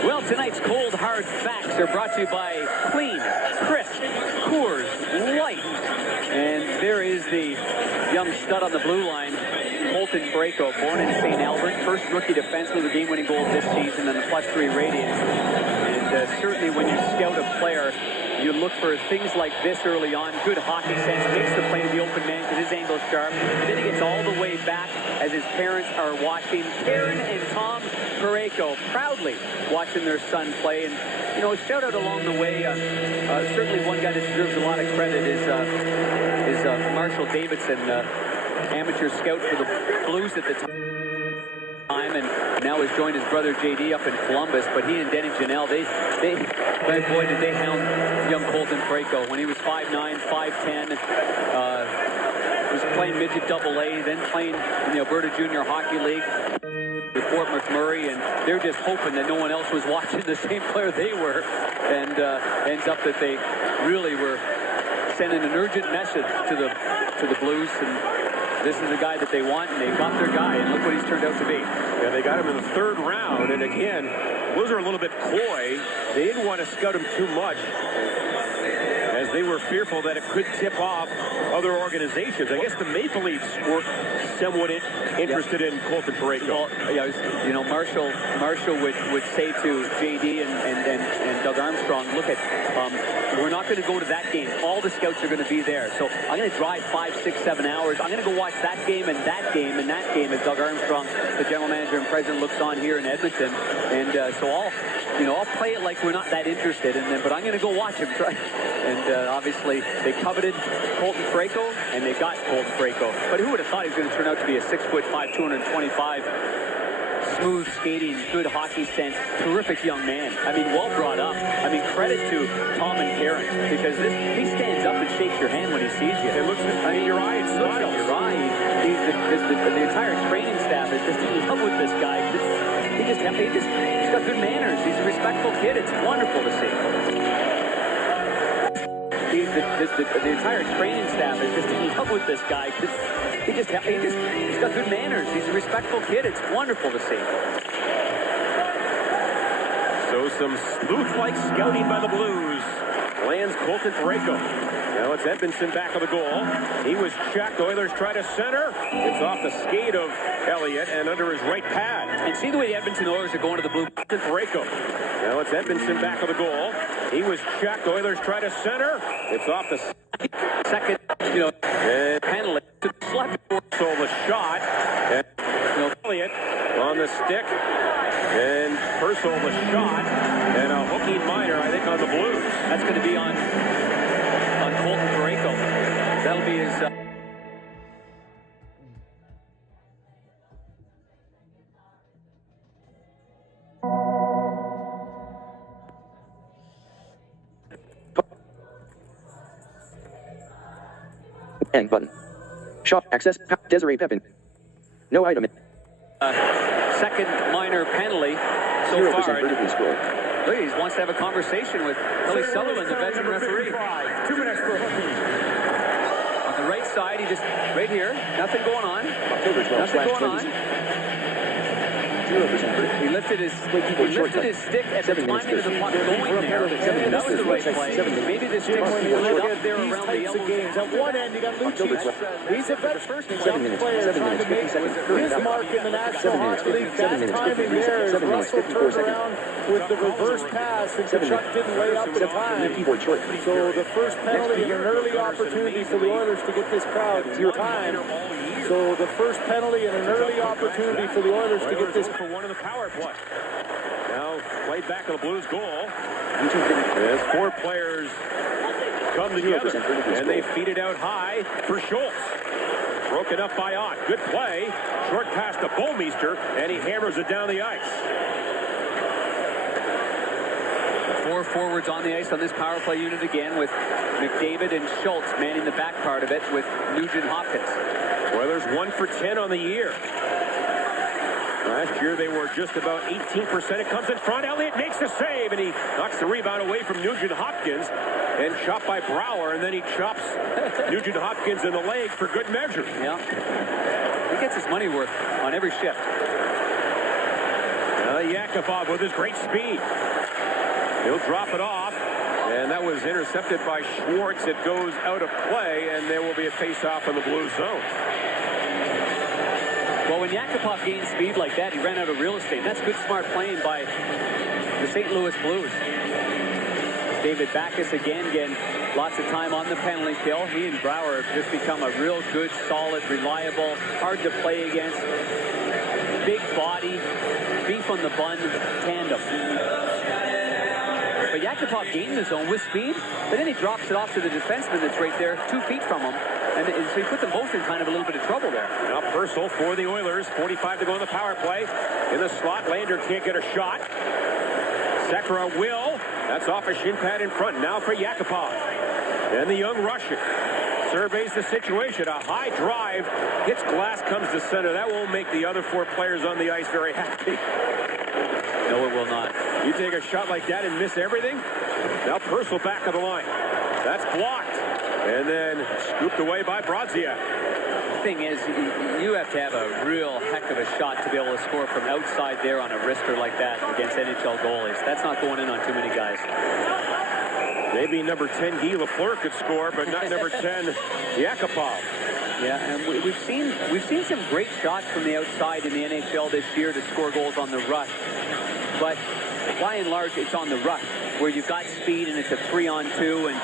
Well, tonight's cold, hard facts are brought to you by Clean, Crisp, Coors, Light. And there is the young stud on the blue line, Colton Parayko, born in St. Albert. First rookie defenseman with a game-winning goal this season and the +3 rating. And certainly when you scout a player, you look for things like this early on. Good hockey sense, makes the play to the open man because his angle's sharp. And then he gets all the way back as his parents are watching. Karen and Tom Parayko proudly watching their son play. And, you know, a shout out along the way. Certainly one guy that deserves a lot of credit is Marshall Davidson, amateur scout for the Blues at the time, and now has joined his brother JD up in Columbus. But he and Denny Janelle, boy, did they hound young Colton Parayko when he was 5'9", 5'10". Was playing midget AA, then playing in the Alberta Junior Hockey League with Fort McMurray, and they're just hoping that no one else was watching the same player they were, and ends up that they really were sending an urgent message to the Blues, and this is the guy that they want, and they got their guy, and look what he's turned out to be. Yeah, they got him in the 3rd round, and again, Blues are a little bit coy. They didn't want to scout him too much, as they were fearful that it could tip off other organizations. I guess the Maple Leafs were somewhat interested in Colton Parayko. Well, yeah, you know, Marshall would say to JD and Doug Armstrong, look at, we're not going to go to that game. All the scouts are going to be there. So I'm going to drive 5, 6, 7 hours. I'm going to go watch that game and that game and that game as Doug Armstrong, the general manager and president, looks on here in Edmonton. And so I'll play it like we're not that interested in them, but I'm going to go watch him. And obviously they coveted Colton Parayko, and they got Colton Parayko. But who would have thought he was going to turn out to be a 6'5", 225, smooth skating, good hockey sense, terrific young man. I mean, well brought up. I mean, credit to Tom and Karen, because he stands up and shakes your hand when he sees you. It looks at your eye and looks at your eye. The entire training staff is just in love with this guy. He's got good manners. He's a respectful kid. It's wonderful to see. The entire training staff is just in love with this guy. He's got good manners. He's a respectful kid. It's wonderful to see. So some sleuth-like scouting by the Blues lands Colton Parayko. Now it's Edmonton back of the goal. He was checked. Oilers try to center. It's off the skate of Elliott and under his right pad. And see the way the Edmonton Oilers are going to the blue. Colton Parayko. Now it's Edmonton back of the goal. He was checked. Oilers try to center. It's off the second, and penalty. So the shot. And Elliott on the stick. And Purcell the shot. And a hooking minor, I think, on the Blues. That's going to be on Colton Parayko. That'll be his... Hang button. Shot access. Desiree Pepin. No item. Second minor penalty so 0% far. vertically score. Look, he wants to have a conversation with Kelly Sullivan, the veteran referee. 2 minutes for hooking. On the right side, he just right here. Nothing going on. October 12th. Nothing going on. 0% vertically. He lifted his stick at the timing of the puck going there. That was the right play. Maybe the stick went up there around the elbow. Games. At one end, you got Lucic. He's a veteran player trying to make his mark in the National Hockey League. That timing there as Russell turned around with the reverse pass, and Kachuk didn't lay up in time. So the first penalty and an early opportunity for the Oilers to get this crowd time. So the first penalty and an early opportunity for the Oilers to get this for one in the power play. Now played back of the Blues goal. As 4 players come together and they feed it out high for Schultz. Broken up by Oct. Good play. Short pass to Bouwmeester, and he hammers it down the ice. 4 forwards on the ice on this power play unit again, with McDavid and Schultz manning the back part of it with Nugent Hopkins. Oilers 1 for 10 on the year. Last year they were just about 18%. It comes in front. Elliott makes the save, and he knocks the rebound away from Nugent Hopkins. And chopped by Brouwer, and then he chops Nugent Hopkins in the leg for good measure. Yeah. He gets his money worth on every shift. Yakupov with his great speed. He'll drop it off. And that was intercepted by Schwartz. It goes out of play, and there will be a face-off in the blue zone. Well, when Yakupov gained speed like that, he ran out of real estate. That's good, smart playing by the St. Louis Blues. David Backes again getting lots of time on the penalty kill. He and Brouwer have just become a real good, solid, reliable, hard to play against, big body, beef on the bun tandem. But Yakupov gained the zone with speed, but then he drops it off to the defenseman that's right there, 2 feet from him. And so he put them both in kind of a little bit of trouble there. Now Purcell for the Oilers, 45 to go in the power play. In the slot, Lander can't get a shot. Sekera will. That's off a shin pad in front. Now for Yakupov. And the young Russian surveys the situation. A high drive, hits glass, comes to center. That won't make the other 4 players on the ice very happy. No, it will not. You take a shot like that and miss everything. Now Purcell back of the line. That's blocked. And then scooped away by Brodziak. The thing is, you have to have a real heck of a shot to be able to score from outside there on a wrister like that against NHL goalies. That's not going in on too many guys. Maybe number 10 Guy Lafleur could score, but not number 10 Yakupov. Yeah, and we've seen some great shots from the outside in the NHL this year to score goals on the rush. But by and large, it's on the rush where you've got speed and it's a 3-on-2 and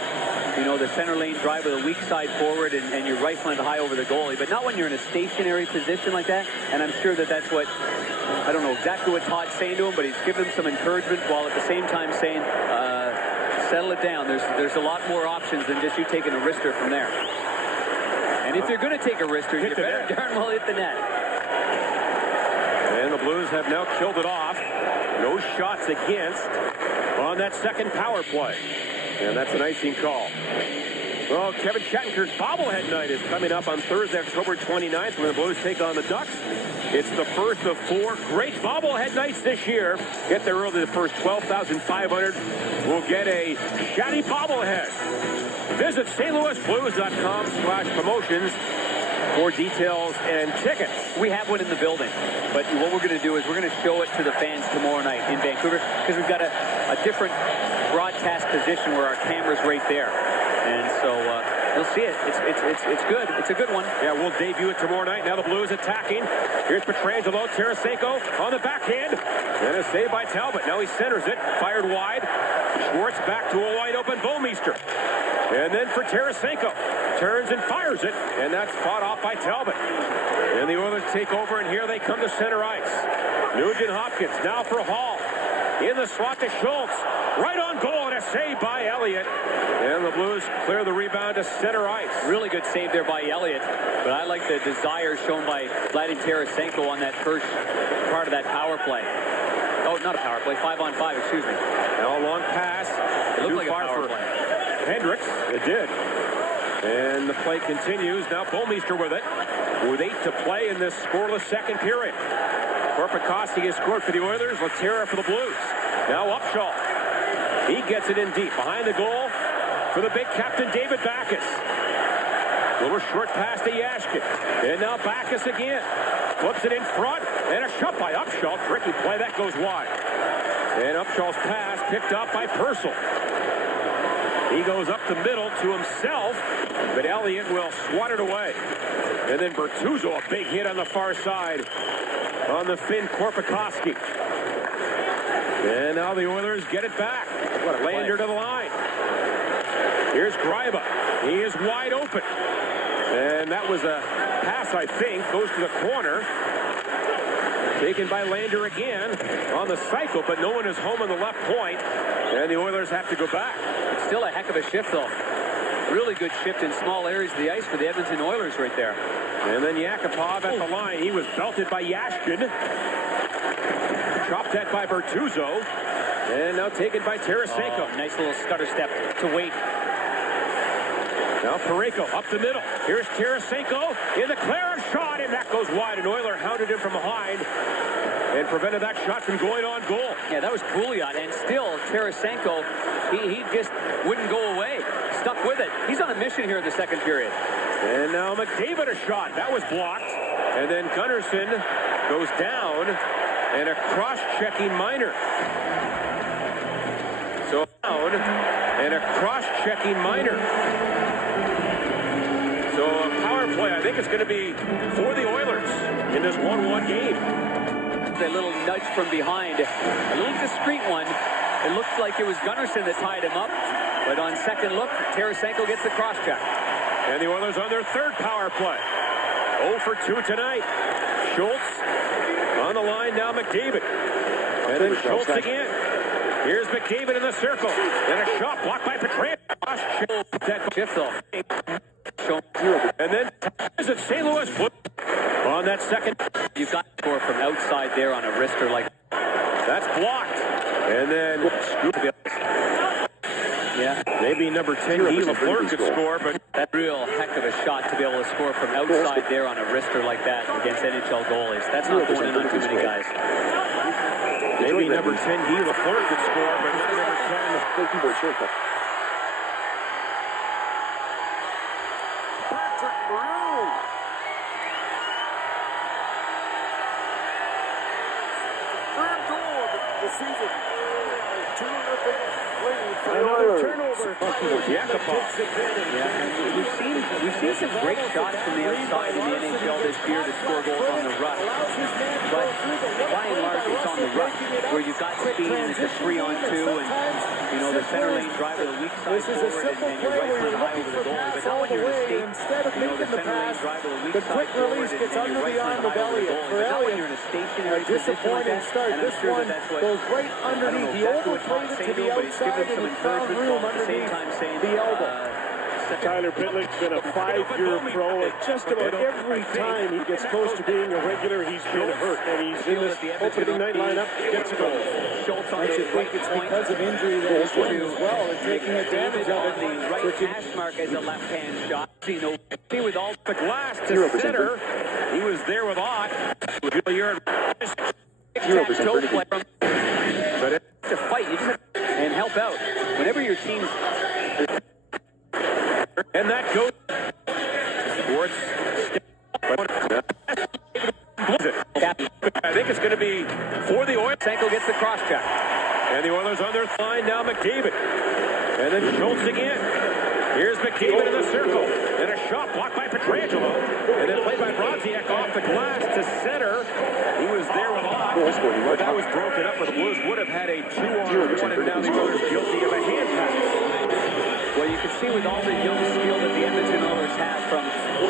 you know, the center lane drive with a weak side forward and you're rifling it high over the goalie. But not when you're in a stationary position like that. And I'm sure that that's what, I don't know exactly what Todd's saying to him, but he's giving him some encouragement while at the same time saying, settle it down. There's a lot more options than just you taking a wrister from there. And if you're going to take a wrister, you better darn well hit the net. And the Blues have now killed it off. No shots against on that second power play. And that's an icing call. Well, Kevin Shattenker's bobblehead night is coming up on Thursday, October 29th, when the Blues take on the Ducks. It's the first of 4 great bobblehead nights this year. Get there early. The first 12,500 will get a Shatty bobblehead. Visit stlouisblues.com/promotions for details and tickets. We have one in the building, but what we're going to do is we're going to show it to the fans tomorrow night in Vancouver because we've got a different broadcast position where our camera's right there. And so you'll see it. It's good. It's a good one. Yeah, we'll debut it tomorrow night. Now the Blues attacking. Here's Pietrangelo, Tarasenko on the backhand. And a save by Talbot. Now he centers it. Fired wide. Schwartz back to a wide open Bouwmeester. And then for Tarasenko. Turns and fires it. And that's fought off by Talbot. And the Oilers take over, and here they come to center ice. Nugent Hopkins now for Hall. In the slot to Schultz. Right on goal, and a save by Elliott. And the Blues clear the rebound to center ice. Really good save there by Elliott. But I like the desire shown by Vladimir Tarasenko on that first part of that power play. Oh, not a power play. 5-on-5, excuse me. Now a long pass. It looked like a power play. Hendricks. It did. And the play continues. Now Bouwmeester with it. With 8 to play in this scoreless second period. Korpikoski has scored for the Oilers. Laterra for the Blues. Now Upshaw. He gets it in deep. Behind the goal for the big captain, David Backes. Little short pass to Yashkin. And now Backes again. Flips it in front. And a shot by Upshaw. Tricky play. That goes wide. And Upshaw's pass picked up by Purcell. He goes up the middle to himself, but Elliott will swat it away. And then Bertuzzo, a big hit on the far side on the Finn Korpikoski. And now the Oilers get it back. Lander to the line. Here's Greiba. He is wide open. And that was a pass, I think, goes to the corner. Taken by Lander again on the cycle, but no one is home on the left point. And the Oilers have to go back. It's still a heck of a shift, though. Really good shift in small areas of the ice for the Edmonton Oilers right there. And then Yakupov at the line. He was belted by Yashkin. Chopped at by Bertuzzo. And now taken by Tarasenko. Oh, nice little stutter step to wait. Now Parayko up the middle. Here's Tarasenko in the clear shot, and that goes wide. An Oiler hounded him from behind. and prevented that shot from going on goal. Yeah, that was Pouliot, and still Tarasenko, he just wouldn't go away. Stuck with it. He's on a mission here in the second period. And now McDavid a shot. That was blocked. And then Gunnarsson goes down, and a cross-checking minor. So down, and a cross-checking minor. So a power play, I think it's going to be for the Oilers in this 1-1 game. A little nudge from behind, a little discreet one. It looked like it was Gunnarsson that tied him up, but on second look, Tarasenko gets the cross-check. And the Oilers on their third power play. 0 for 2 tonight. Schultz on the line, now McDavid. And then Schultz again. Here's McDavid in the circle. And a shot blocked by Petrangelo. And then is it St. Louis foot on that second. You've got to score from outside there on a wrister like that's blocked. And then scoop it. Yeah. Maybe number 10, Guy Lafleur could score, but that's a real heck of a shot to be able to score from outside there on a wrister like that against NHL goalies. That's not going in on too many guys. Maybe number 10, Guy Lafleur could score, but number 10 is the keyboard shortcut. We've seen some great shots from the outside in the NHL this year to score goals on the rush. But by and large, it's on the rush where you've got speed and it's a 3-on-2, and you know the center lane drive of the weak side forward, and you're right foot high over the goalie. But now when you're in a state, you know the center lane drive of the weak side forward, and you're right foot high over the goalie. But now when you're in a stationary position like that, and I'm sure that's what goes right underneath. He overplayed it to the outside and he found room underneath the elbow. Tyler Pitlick's been a 5-year pro, and just about every time he gets close to being a regular, he's been hurt. And he's in this opening night lineup, gets a goal. Schultz on I should think it's because of injury that he's playing as well and taking advantage of it. The right hash mark as a left-hand shot. See with all the glass to center. He was there with Oct. You're to fight and help out. Whenever your team. And that goes towards. I think it's going to be for the Oilers. Sanko gets the cross-check. And the Oilers on their line now, McDavid. And then Schultz again. Here's McDavid in the circle. And a shot blocked by Petrangelo. And then played by Brodziak off the glass to center. He was there with Oct. But that was broken up, but the Blues would have had a 2-on-1, and now the Oilers guilty of a hand pass. Well, you can see with all the young skill that the Edmonton Oilers have, from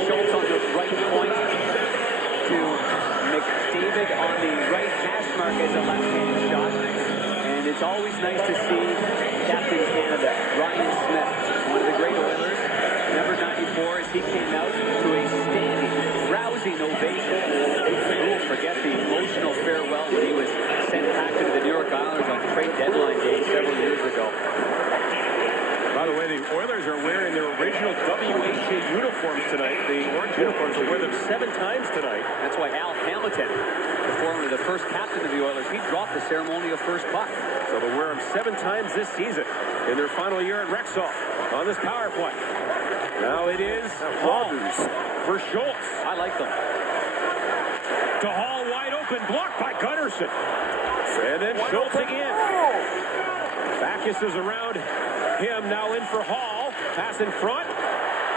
Schultz on the right point to McDavid on the right hash mark as a left-hand shot. And it's always nice to see Captain Canada, Ryan Smith, one of the great Oilers, number 94, as he came out to a standing, rousing ovation. Who will forget the emotional farewell when he was sent back to the New York Islanders on trade deadline day several years ago. By the way, the Oilers are wearing their original WHA uniforms tonight. The orange uniforms will wear them 7 times tonight. That's why Al Hamilton, the first captain of the Oilers, he dropped the ceremonial first puck. So they'll wear them 7 times this season in their final year at Rexall on this power play. Now it is Hall for Schultz. I like them. To Hall, wide open, blocked by Gunnarsson. And then Schultz again. Backus is around him, now in for Hall. Pass in front.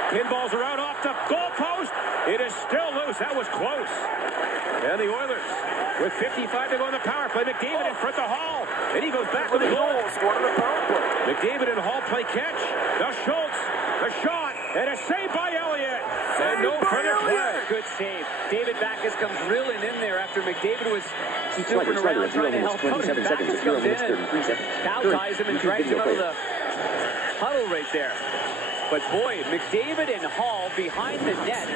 Pinballs around off the goalpost. It is still loose. That was close. And the Oilers, with 55 to go on the power play, McDavid in front of Hall. And he goes back with the goal. McDavid and Hall play catch. Now Schultz, a shot, and a save by Elliott. And no further play. Good save. David Backus comes reeling in there after McDavid was snooping around trying to help out. And Backus comes in and cow-ties him and drags him out of the huddle right there. But boy, McDavid and Hall behind the net.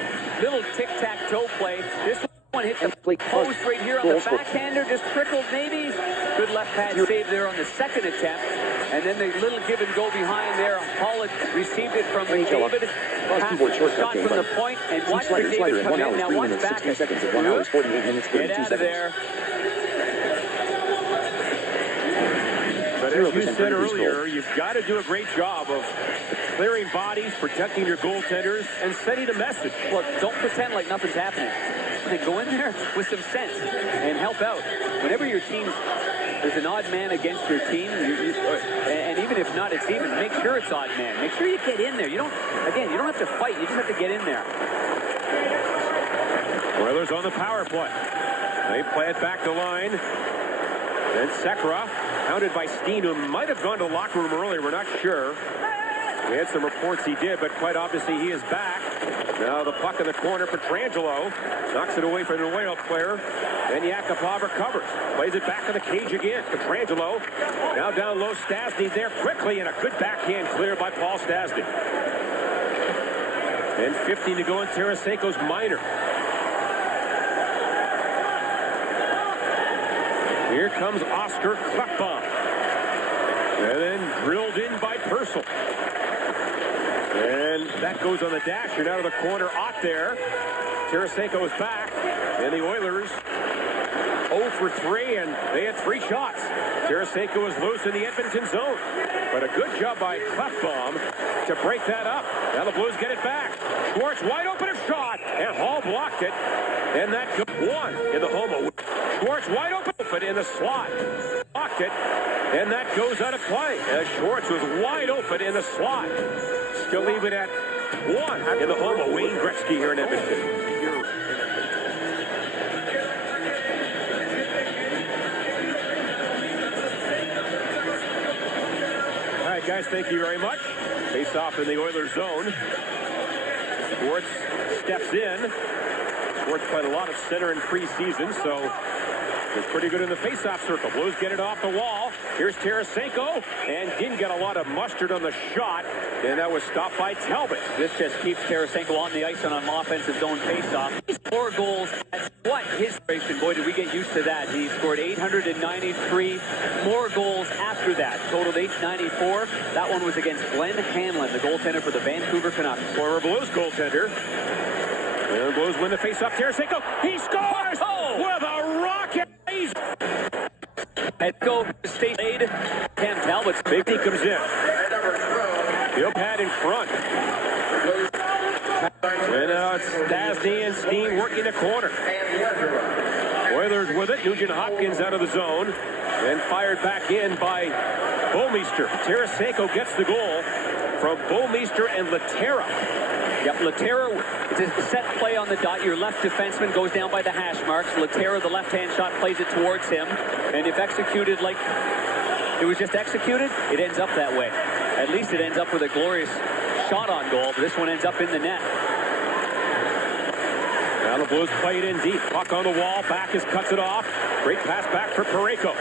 Little tic-tac-toe play. This one hit the post right here on the backhander. Just trickled maybe. Good left pad save there on the second attempt. And then the little give and go behind there. Hall had received it from McDavid. Shot from the point. And watch McDavid come in. Now watch Backus. Get out of there. as you said earlier, you've got to do a great job of clearing bodies, protecting your goaltenders, and sending a message. Well, don't pretend like nothing's happening. Go in there with some sense and help out. Whenever your team, there's an odd man against your team, and even if not, it's even. Make sure it's odd man. Make sure you get in there. You don't have to fight. You just have to get in there. Oilers on the power play. They play it back the line. Then Sekera, hounded by Steen, who might have gone to the locker room earlier. We're not sure. We had some reports he did, but quite obviously he is back. Now the puck in the corner for Petrangelo. Knocks it away from the Oil player. Then Yakupov recovers. Plays it back in the cage again. Petrangelo. Now down low. Stastny there quickly, and a good backhand clear by Paul Stastny. And 15 to go in Tarasenko's minor. Here comes Oscar Klefbom. And then drilled in by Purcell. And that goes on the dash. And out of the corner, Oct there. Tarasenko is back. And the Oilers 0 for 3, and they had 3 shots. Tarasenko is loose in the Edmonton zone. But a good job by Klefbom to break that up. Now the Blues get it back. Schwartz wide open, a shot. And Hall blocked it. And that goes 1 in the home. Schwartz wide open in the slot. Blocked it. And that goes out of play. As Schwartz was wide open in the slot. Still leave it at 1 in the home of Wayne Gretzky here in Edmonton. All right, guys, thank you very much. Face off in the Oilers zone. Schwartz steps in. Schwartz played a lot of center in preseason, so it's pretty good in the face-off circle. Blues get it off the wall. Here's Tarasenko, and didn't get a lot of mustard on the shot, and that was stopped by Talbot. This just keeps Tarasenko on the ice on an offensive zone face-off. 4 goals. That's what his situation. Boy, did we get used to that. He scored 893 more goals after that. Totaled 894. That one was against Glenn Hanlon, the goaltender for the Vancouver Canucks. Former Blues goaltender. And the Blues win the face-off. Tarasenko, he scores with a rocket. And go to state aid. Cam Talbot's big. He comes in. Bill pad in front. And now it's Stastny and Steen working the corner. Oilers with it. Nugent Hopkins out of the zone. And fired back in by Bouwmeester. Tarasenko gets the goal from Bouwmeester and Laterra. Yep, Laterra, it's a set play on the dot. Your left defenseman goes down by the hash marks. Laterra, the left-hand shot, plays it towards him. And if executed like it was just executed, it ends up that way. At least it ends up with a glorious shot on goal. But this one ends up in the net. Now the Blues play it in deep. Puck on the wall. Backus cuts it off. Great pass back for Parayko.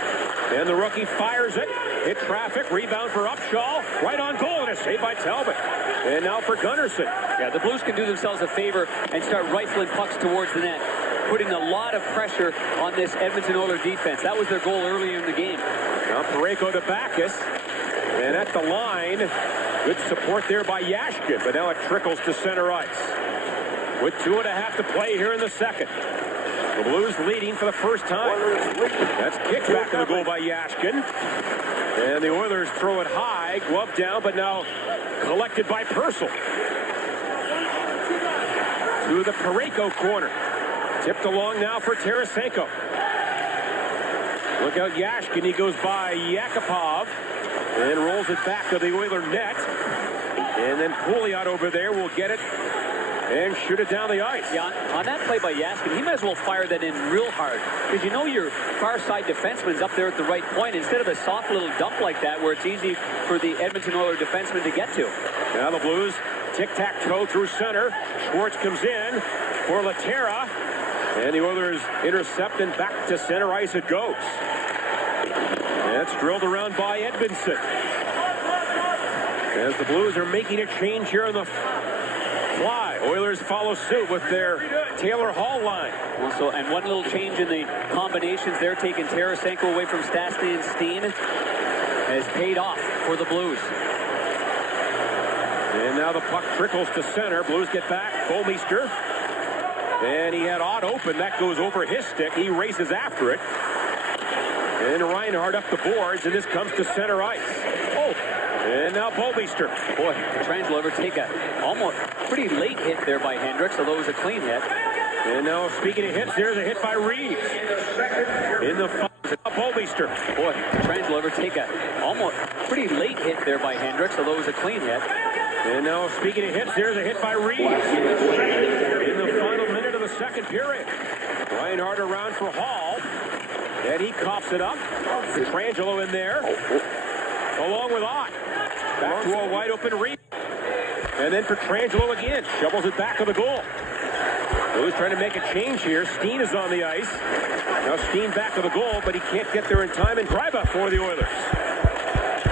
And the rookie fires it. Hit traffic. Rebound for Upshaw. Right on goal. And a save by Talbot. And now for Gunnarsson. Yeah, the Blues can do themselves a favor and start rifling pucks towards the net, putting a lot of pressure on this Edmonton Oilers defense. That was their goal earlier in the game. Now Parayko to Backus. And at the line, good support there by Yashkin. But now it trickles to center ice. With 2.5 to play here in the second. The Blues leading for the first time. That's kicked back to the goal by Yashkin. And the Oilers throw it high, glove down, but now collected by Purcell. To the Parayko corner. Tipped along now for Tarasenko. Look out Yashkin. He goes by Yakupov and rolls it back to the Oiler net. And then Pouliot over there will get it and shoot it down the ice. Yeah, on that play by Yashkin, he might as well fire that in real hard. Because you know your far side defenseman's up there at the right point instead of a soft little dump like that where it's easy for the Edmonton Oilers defenseman to get to. Now the Blues tic-tac-toe through center. Schwartz comes in for Laterra. And the Oilers intercept and back to center ice it goes. That's drilled around by Edmondson. As the Blues are making a change here on the fly. Oilers follow suit with their Taylor Hall line. Also, and one little change in the combinations there, taking Tarasenko away from Stastny and Steen, has paid off for the Blues. And now the puck trickles to center. Blues get back. Bouwmeester. And he had Ott open. That goes over his stick. He races after it. And Reinhardt up the boards, and this comes to center ice. Oh, and now Bolmeister. Boy, Petrangelo ever take a almost pretty late hit there by Hendricks, although it was a clean hit. And now, speaking of hits, there's a hit by Reeves. In the Bolmeister. Boy, Petrangelo ever take a almost pretty late hit there by Hendricks, although it was a clean hit. And now, speaking of hits, there's a hit by Reeves. In the final minute of the second period. Reinhardt around for Hall. And he coughs it up. Petrangelo in there. Along with Oct. Back to a wide open Reeves. And then Petrangelo again. Shovels it back to the goal. Blues trying to make a change here. Steen is on the ice. Now Steen back to the goal, but he can't get there in time. And Greiba for the Oilers.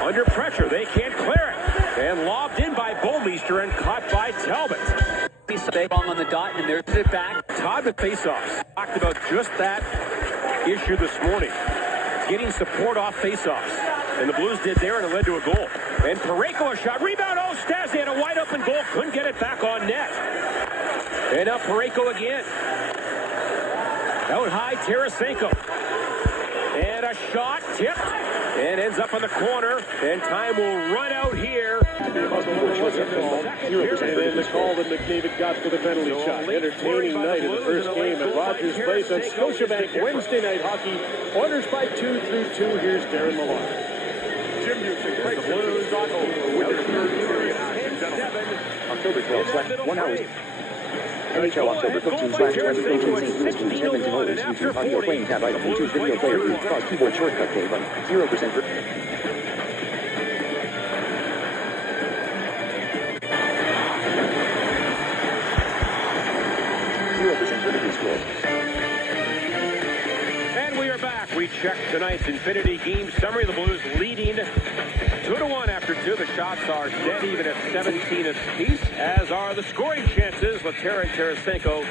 Under pressure, they can't clear it. And lobbed in by Bolmeister and caught by Talbot. He's wrong on the dot, and there's it back. Todd with faceoffs. Talked about just that issue this morning. Getting support off faceoffs. And the Blues did there, and it led to a goal. And Parayko a shot. Rebound. Oh, Stastny had a wide open goal. Couldn't get it back on net. And now Parayko again. Out high, Tarasenko. And a shot tipped. And ends up in the corner. And time will run out here. And then the call that McDavid got for the penalty shot. Entertaining night in the first game at Rogers Place on Scotiabank Wednesday Night Hockey. Oilers by 2 through 2. Here's Darren Millar. Jim Busey breaks the Blues on over with their third period. October 12th, 1 hour. NHL October 15/2018 St. Louis Blues Edmonton Oilers YouTube audio playing tab item YouTube video player Blues pause keyboard shortcut K button 0% for 0% for the score. And we are back. We check tonight's Infinity Game summary. The Blues leading 2-1 after 2. The shots are dead even at 17 apiece, as are the scoring chances. Letera and Tarasenko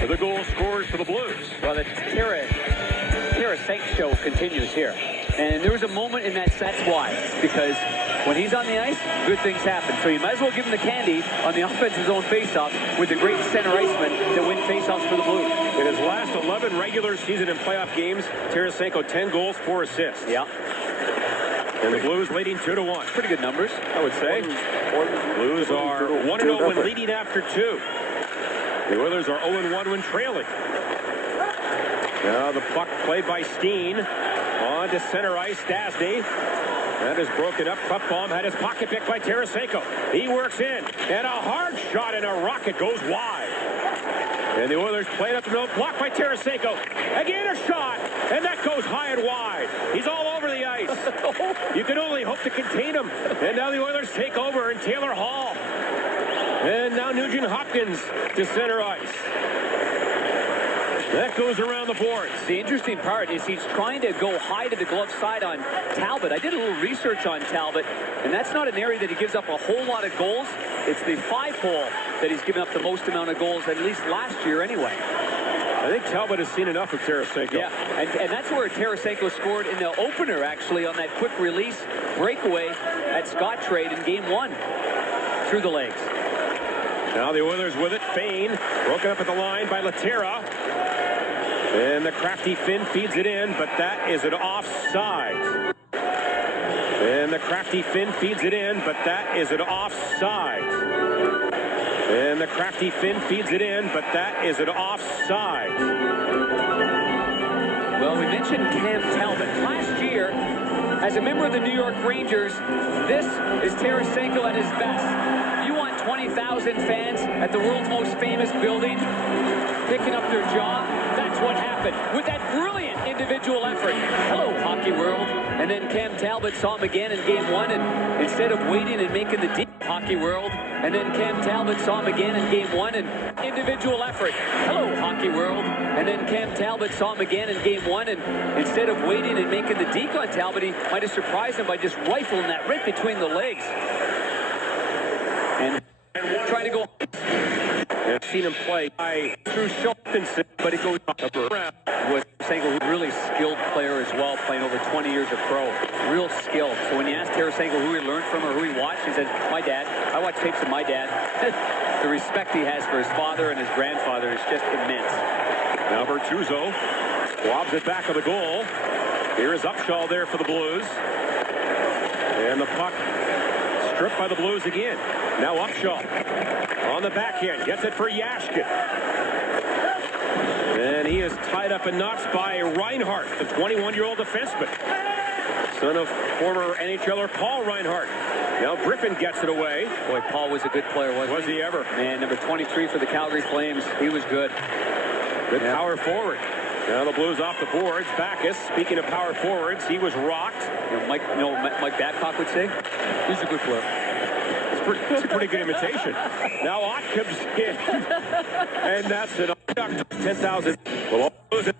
are the goal scorers for the Blues. Well, the Tarasenko show continues here. And there was a moment in that set. That's why. Because when he's on the ice, good things happen. So you might as well give him the candy on the offensive zone faceoff with the great center iceman that win faceoffs for the Blues. In his last 11 regular season and playoff games, Tarasenko 10 goals, 4 assists. Yeah. And the Blues leading 2-1. Pretty good numbers, I would say. Blues are 1-0 when leading after 2. The Oilers are 0-1 when trailing. Now the puck played by Steen. On to center ice, Stastny. That is broken up. Puckbaum had his pocket picked by Tarasenko. He works in. And a hard shot and a rocket goes wide. And the Oilers play it up the middle. Blocked by Tarasenko. Again a shot. And that goes high and wide. He's all over the ice. You can only hope to contain him. And now the Oilers take over. And Taylor Hall. And now Nugent Hopkins to center ice. That goes around the boards. The interesting part is he's trying to go high to the glove side on Talbot. I did a little research on Talbot, and that's not an area that he gives up a whole lot of goals. It's the 5-hole that he's given up the most amount of goals, at least last year anyway. I think Talbot has seen enough of Tarasenko. Yeah, and that's where Tarasenko scored in the opener, actually, on that quick release breakaway at Scott Trade in Game 1 through the legs. Now the Oilers with it. Fane broken up at the line by Letera. And the crafty Finn feeds it in, but that is an offside. And the crafty Finn feeds it in, but that is an offside. And the crafty Finn feeds it in, but that is an offside. Well, we mentioned Cam Talbot. Last year, as a member of the New York Rangers, this is Tarasenko at his best. You want 20,000 fans at the world's most famous building picking up their jaw? That's what happened with that brilliant individual effort. Hello, hockey world. And then Cam Talbot saw him again in Game 1, and instead of waiting and making the deep hockey world, and then Cam Talbot saw him again in Game 1, and individual effort. Hello, hockey world. And then Cam Talbot saw him again in Game 1, and instead of waiting and making the deke on Talbot, he might have surprised him by just rifling that right between the legs. And trying to go. I've seen him play through Schultenson, but he goes up around. Was Tarasenko, a really skilled player as well, playing over 20 years of pro. Real skilled. So when you ask Tarasenko who he learned from or who he watched, he says, my dad. I watch tapes of my dad. The respect he has for his father and his grandfather is just immense. Now Bertuzzo lobs it back of the goal. Here is Upshaw there for the Blues. And the puck stripped by the Blues again. Now Upshaw on the backhand. Gets it for Yashkin. And he is tied up in knots by Reinhart, the 21-year-old defenseman. Son of former NHLer Paul Reinhart. Now Griffin gets it away. Boy, Paul was a good player, wasn't he? Was he ever? Man, number 23 for the Calgary Flames. He was good. Good power forward. Now the Blues off the boards. Backus, speaking of power forwards, he was rocked. Mike Babcock would say, he's a good player. It's a pretty good imitation. Now Ott comes in. And that's an Oct. 10,000. Well, lose it.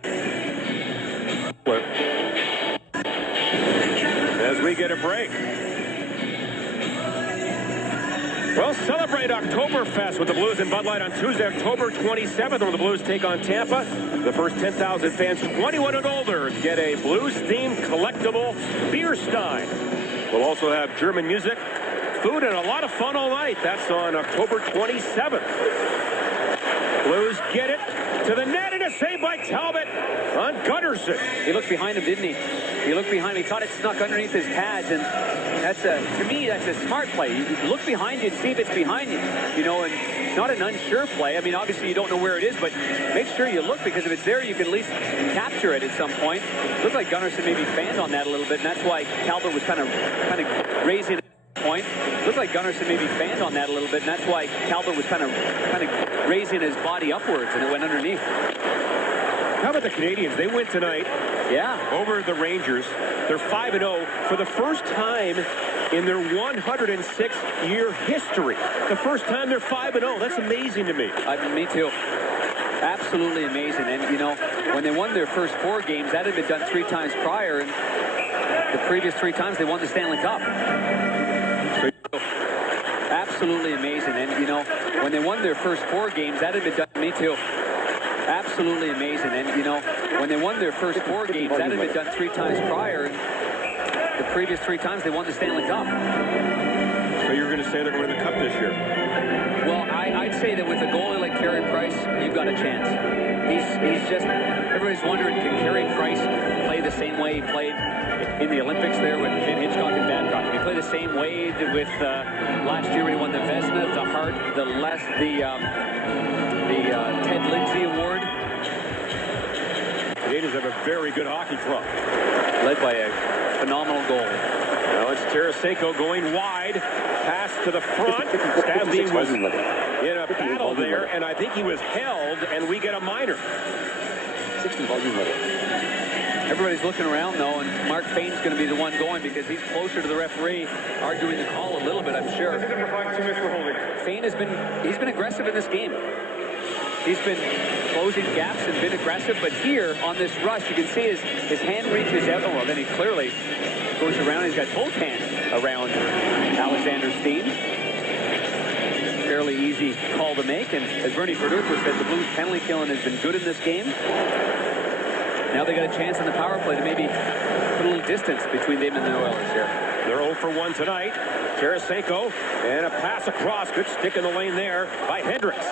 As we get a break. Well, celebrate Oktoberfest with the Blues and Bud Light on Tuesday, October 27th, when the Blues take on Tampa. The first 10,000 fans 21 and older get a Blues-themed collectible beer stein. We'll also have German music, food, and a lot of fun all night. That's on October 27th. Blues get it to the net, and a save by Talbot on Gunnarsson. He looked behind him, didn't he? He looked behind him. He thought it snuck underneath his pads, and that's to me, that's a smart play. You look behind you and see if it's behind you, and not an unsure play. I mean, obviously you don't know where it is, but make sure you look, because if it's there, you can at least capture it at some point. It looked like Gunnarsson maybe fanned on that a little bit, and that's why Talbot was kind of raising point. Looked like Gunnarsson maybe fanned on that a little bit, and that's why Talbot was kind of raising his body upwards, and it went underneath. How about the Canadians? They win tonight. Yeah. Over the Rangers. They're 5-0 for the first time in their 106-year history. The first time they're 5-0. That's amazing to me. Me too. Absolutely amazing. And, when they won their first 4 games, that had been done 3 times prior, and the previous 3 times they won the Stanley Cup. Absolutely amazing. And, when they won their first 4 games, that had been done. Me too. Absolutely amazing. And, when they won their first 4 games, that had been done 3 times prior, and the previous 3 times they won the Stanley Cup. So you're going to say they're going to win the Cup this year? Well, I'd say that with a goalie like Carey Price, you've got a chance. He's just, everybody's wondering, can Carey Price play the same way he played in the Olympics there with Finn Hitchcock and Babcock? Can he play the same way with last year when he won the Vezina, the Hart, the Ted Lindsay Award? Canadians have a very good hockey club. Led by a phenomenal goalie. Now it's Tarasenko going wide. Pass to the front. Stastny was in a battle there, and I think he was held, and we get a minor. 60 volume level. Everybody's looking around, though, and Mark Fain's going to be the one going because he's closer to the referee, arguing the call a little bit, I'm sure. Fain he's been aggressive in this game. He's been closing gaps and been aggressive, but here on this rush, you can see his hand reaches out. Oh, well, then he clearly goes around. He's got both hands around Alexander Steen. Fairly easy call to make, and as Bernie Verdufer said, the Blues penalty killing has been good in this game. Now they got a chance on the power play to maybe put a little distance between them and the Oilers here. They're 0 for 1 tonight. Tarasenko, and a pass across. Good stick in the lane there by Hendricks.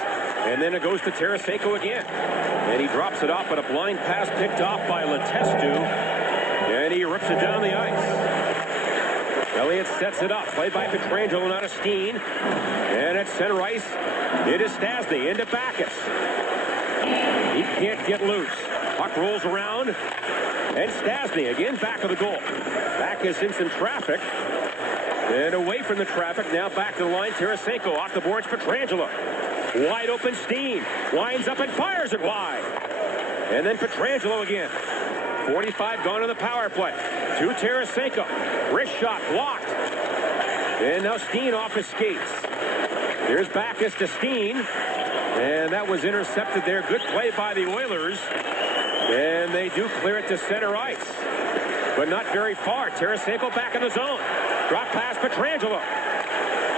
And then it goes to Tarasenko again. And he drops it off, but a blind pass picked off by Letestu. And he rips it down the ice. Elliott sets it up. Played by Pietrangelo, not a Steen. And at center ice, it is Stastny into Backus. He can't get loose. Puck rolls around. And Stastny again back of the goal. Backus in some traffic. And away from the traffic. Now back to the line. Tarasenko off the boards. Pietrangelo. Wide open Steen. Winds up and fires it wide. And then Pietrangelo again. 45 gone on the power play. To Tarasenko. Wrist shot blocked. And now Steen off his skates. Here's Backus to Steen. And that was intercepted there. Good play by the Oilers. And they do clear it to center ice. But not very far. Tarasenko back in the zone. Drop pass Pietrangelo.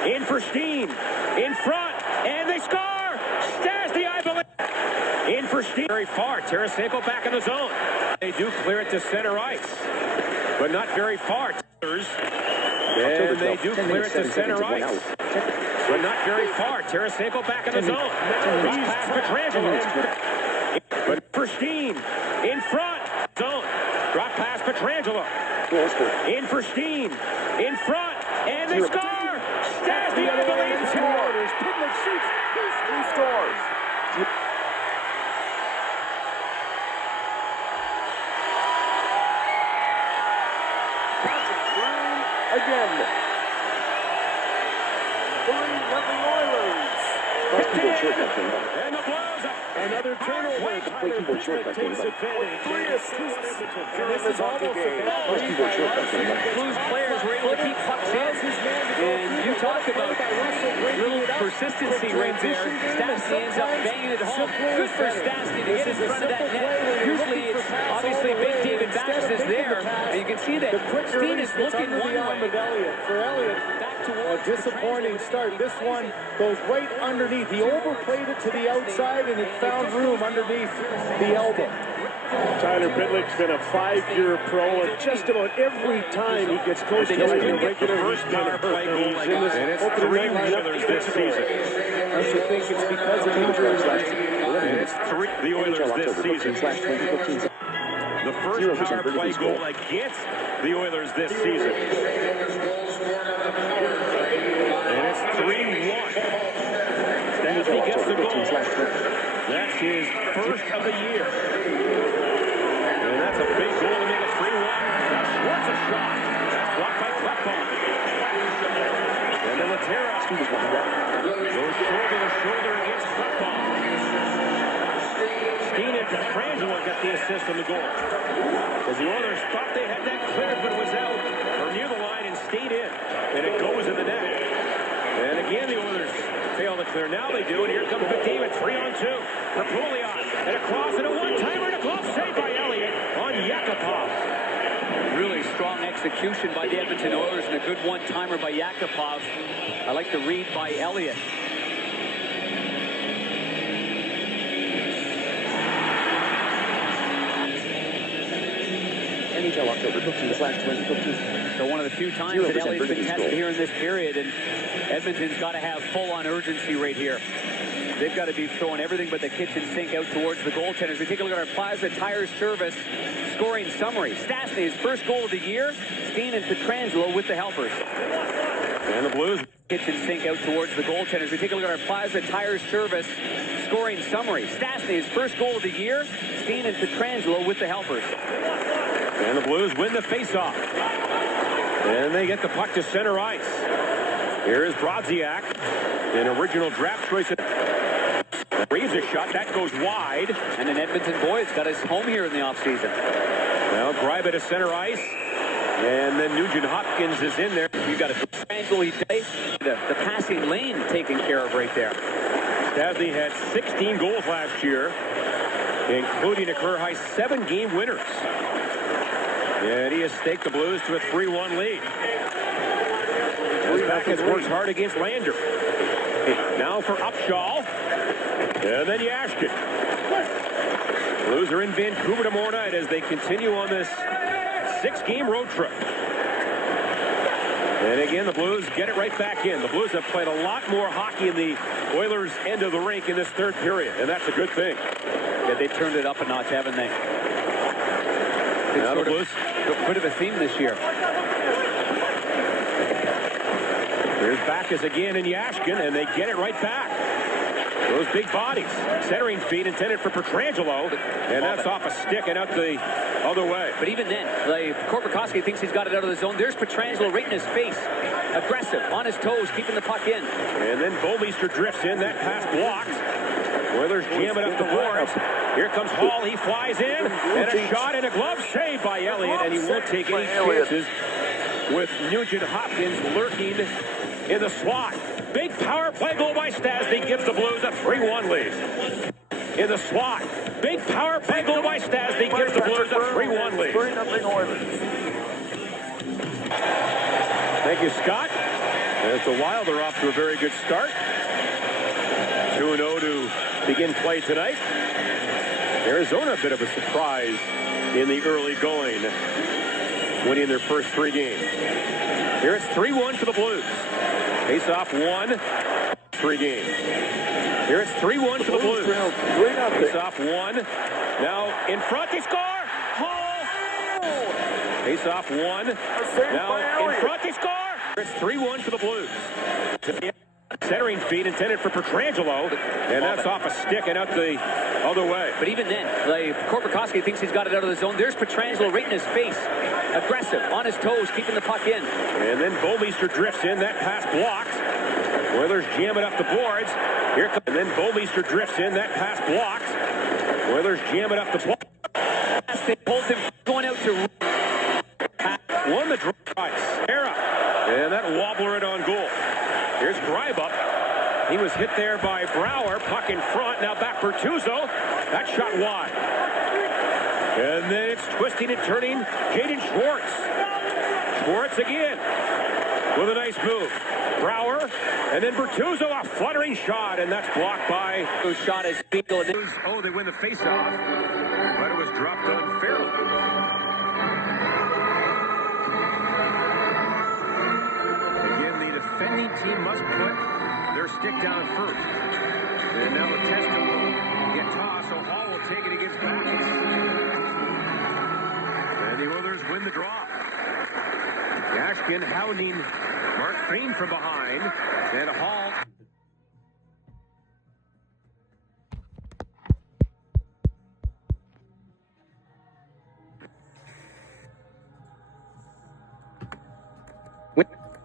In for Steen. In front. And they score! Stastny, I believe. In for Steen. Very far. Tarasenko back in the zone. They do clear it to center ice. But not very far. And they do clear it to center ice. But not very far. Tarasenko back in the zone. Drop pass Pietrangelo. But for Steen. In front. Zone. Drop pass, Pietrangelo. In for Steen. In front. And they score! Stastny, I believe, two orders. Pitlick shoots. He scores. Again. 3-0 Oilers. And the Blues. Another turnover. Keyboard shortcut game. 3 assists. And this is almost a Keyboard shortcut game. Blues players were able to keep pucks in. And you talk about little persistency right there. Stastny ends up banging it home. Good for Stastny to get in front of that net. Usually it's obviously Big David Bax is there. And you can see that Steen is looking one way. For Elliott, a disappointing start. This one goes right underneath. He overplayed it to the outside, and it found room underneath the elbow. Tyler Pitlick's been a 5-year pro, and just about every time he gets close to getting a regular first power play goal like in this. this And it's opening 3 night lineup Oilers this season. Don't you think it's because of injuries? And it's 3 the Oilers this season. The first power play goal against the Oilers this season. And it's 3-1. Stastny gets the goal. That's his first of the year. And that's a big goal to make it 3-1. Now Schwartz a shot. Blocked by Klefbom. And then Laterra goes shoulder to shoulder against Klefbom. Steen and Pietrangelo got the assist on the goal. As the Oilers thought they had that cleared, but it was out or near the line and stayed in. And it goes in the net. And again, the Oilers fail to clear. Now they do, and here comes McDavid, 3-on-2. For Pouliot, and across, and a one-timer, and a glove save by Elliott on Yakupov. Really strong execution by the Edmonton Oilers and a good one-timer by Yakupov. I like the read by Elliott. NHL October 15/2015. So one of the few times that Elliott's been tested here in this period, and Edmonton's got to have full-on urgency right here. They've got to be throwing everything but the kitchen sink out towards the goaltenders. We take a look at our Plaza Tires Service scoring summary. Stastny, his first goal of the year. Steen and Pietrangelo with the helpers. And the Blues. Kitchen sink out towards the goaltenders. We take a look at our Plaza Tires Service scoring summary. Stastny, his first goal of the year. Steen and Pietrangelo with the helpers. And the Blues win the faceoff. And they get the puck to center ice. Here is Brodziak, an original draft choice. Reeves a shot. That goes wide. And an Edmonton boy has got his home here in the offseason. Now Greibe to center ice. And then Nugent Hopkins is in there. You got a triangle. The passing lane taken care of right there. Stastny had 16 goals last year, including a career-high 7 game winners. And he has staked the Blues to a 3-1 lead. As Backes works hard against Lander. Now for Upshaw. And then Yashkin. Blues are in Vancouver tomorrow night as they continue on this 6-game road trip. And again, the Blues get it right back in. The Blues have played a lot more hockey in the Oilers' end of the rink in this third period, and that's a good thing. Yeah, they turned it up a notch, haven't they? Now the Blues. A bit of a theme this year. Here's Backes again and Yashkin, and they get it right back. Those big bodies. Centering feed intended for Pietrangelo, and that's off a stick and out the other way. But even then, Korpikoski thinks he's got it out of the zone. There's Pietrangelo right in his face. Aggressive, on his toes, keeping the puck in. And then Bomeister drifts in. That pass blocked. Oilers jam it up the boards. Here comes Hall. He flies in. And a shot and a glove save by Elliott. And he won't take any chances with Nugent Hopkins lurking in the slot. Big power play goal by Stastny gives the Blues a 3-1 lead. In the slot. Big power play goal by Stastny gives the Blues a 3-1 lead. Thank you, Scott. And it's the Wild are off to a very good start. 2-0 to begin play tonight. Arizona a bit of a surprise in the early going, winning their first 3 games. Here it's 3-1 for the Blues. Face-off 1, 3 games. Here it's 3-1 for the Blues. Face-off 1. Now in front, they score! Hall! Face-off one. Now in front, they score! It's 3-1 for the Blues. To the centering feed intended for Pietrangelo, and that's off a stick and out the other way. But even then, Korpikoski thinks he's got it out of the zone. There's Pietrangelo right in his face. Aggressive, on his toes, keeping the puck in. And then Bouwmeester drifts in. That pass blocked. Oilers jam it up the boards. Here comes, and then Bouwmeester drifts in. That pass blocked. Oilers jam it up the boards. They pulled him going out to... Won the drive. Sarah. And that wobbler it on goal. Here's Greibup. He was hit there by Brouwer. Puck in front. Now back Bertuzzo. That shot wide. And then it's twisting and turning. Jaden Schwartz. Schwartz again with a nice move. Brouwer. And then Bertuzzo, a fluttering shot. And that's blocked by... Whose shot is Beagle. Oh, they win the faceoff. But it was dropped unfairly. Defending team must put their stick down first. And now the tester will get tossed, so Hall will take it against Backus. And the Oilers win the draw. Yashkin hounding Mark Crane from behind. And Hall.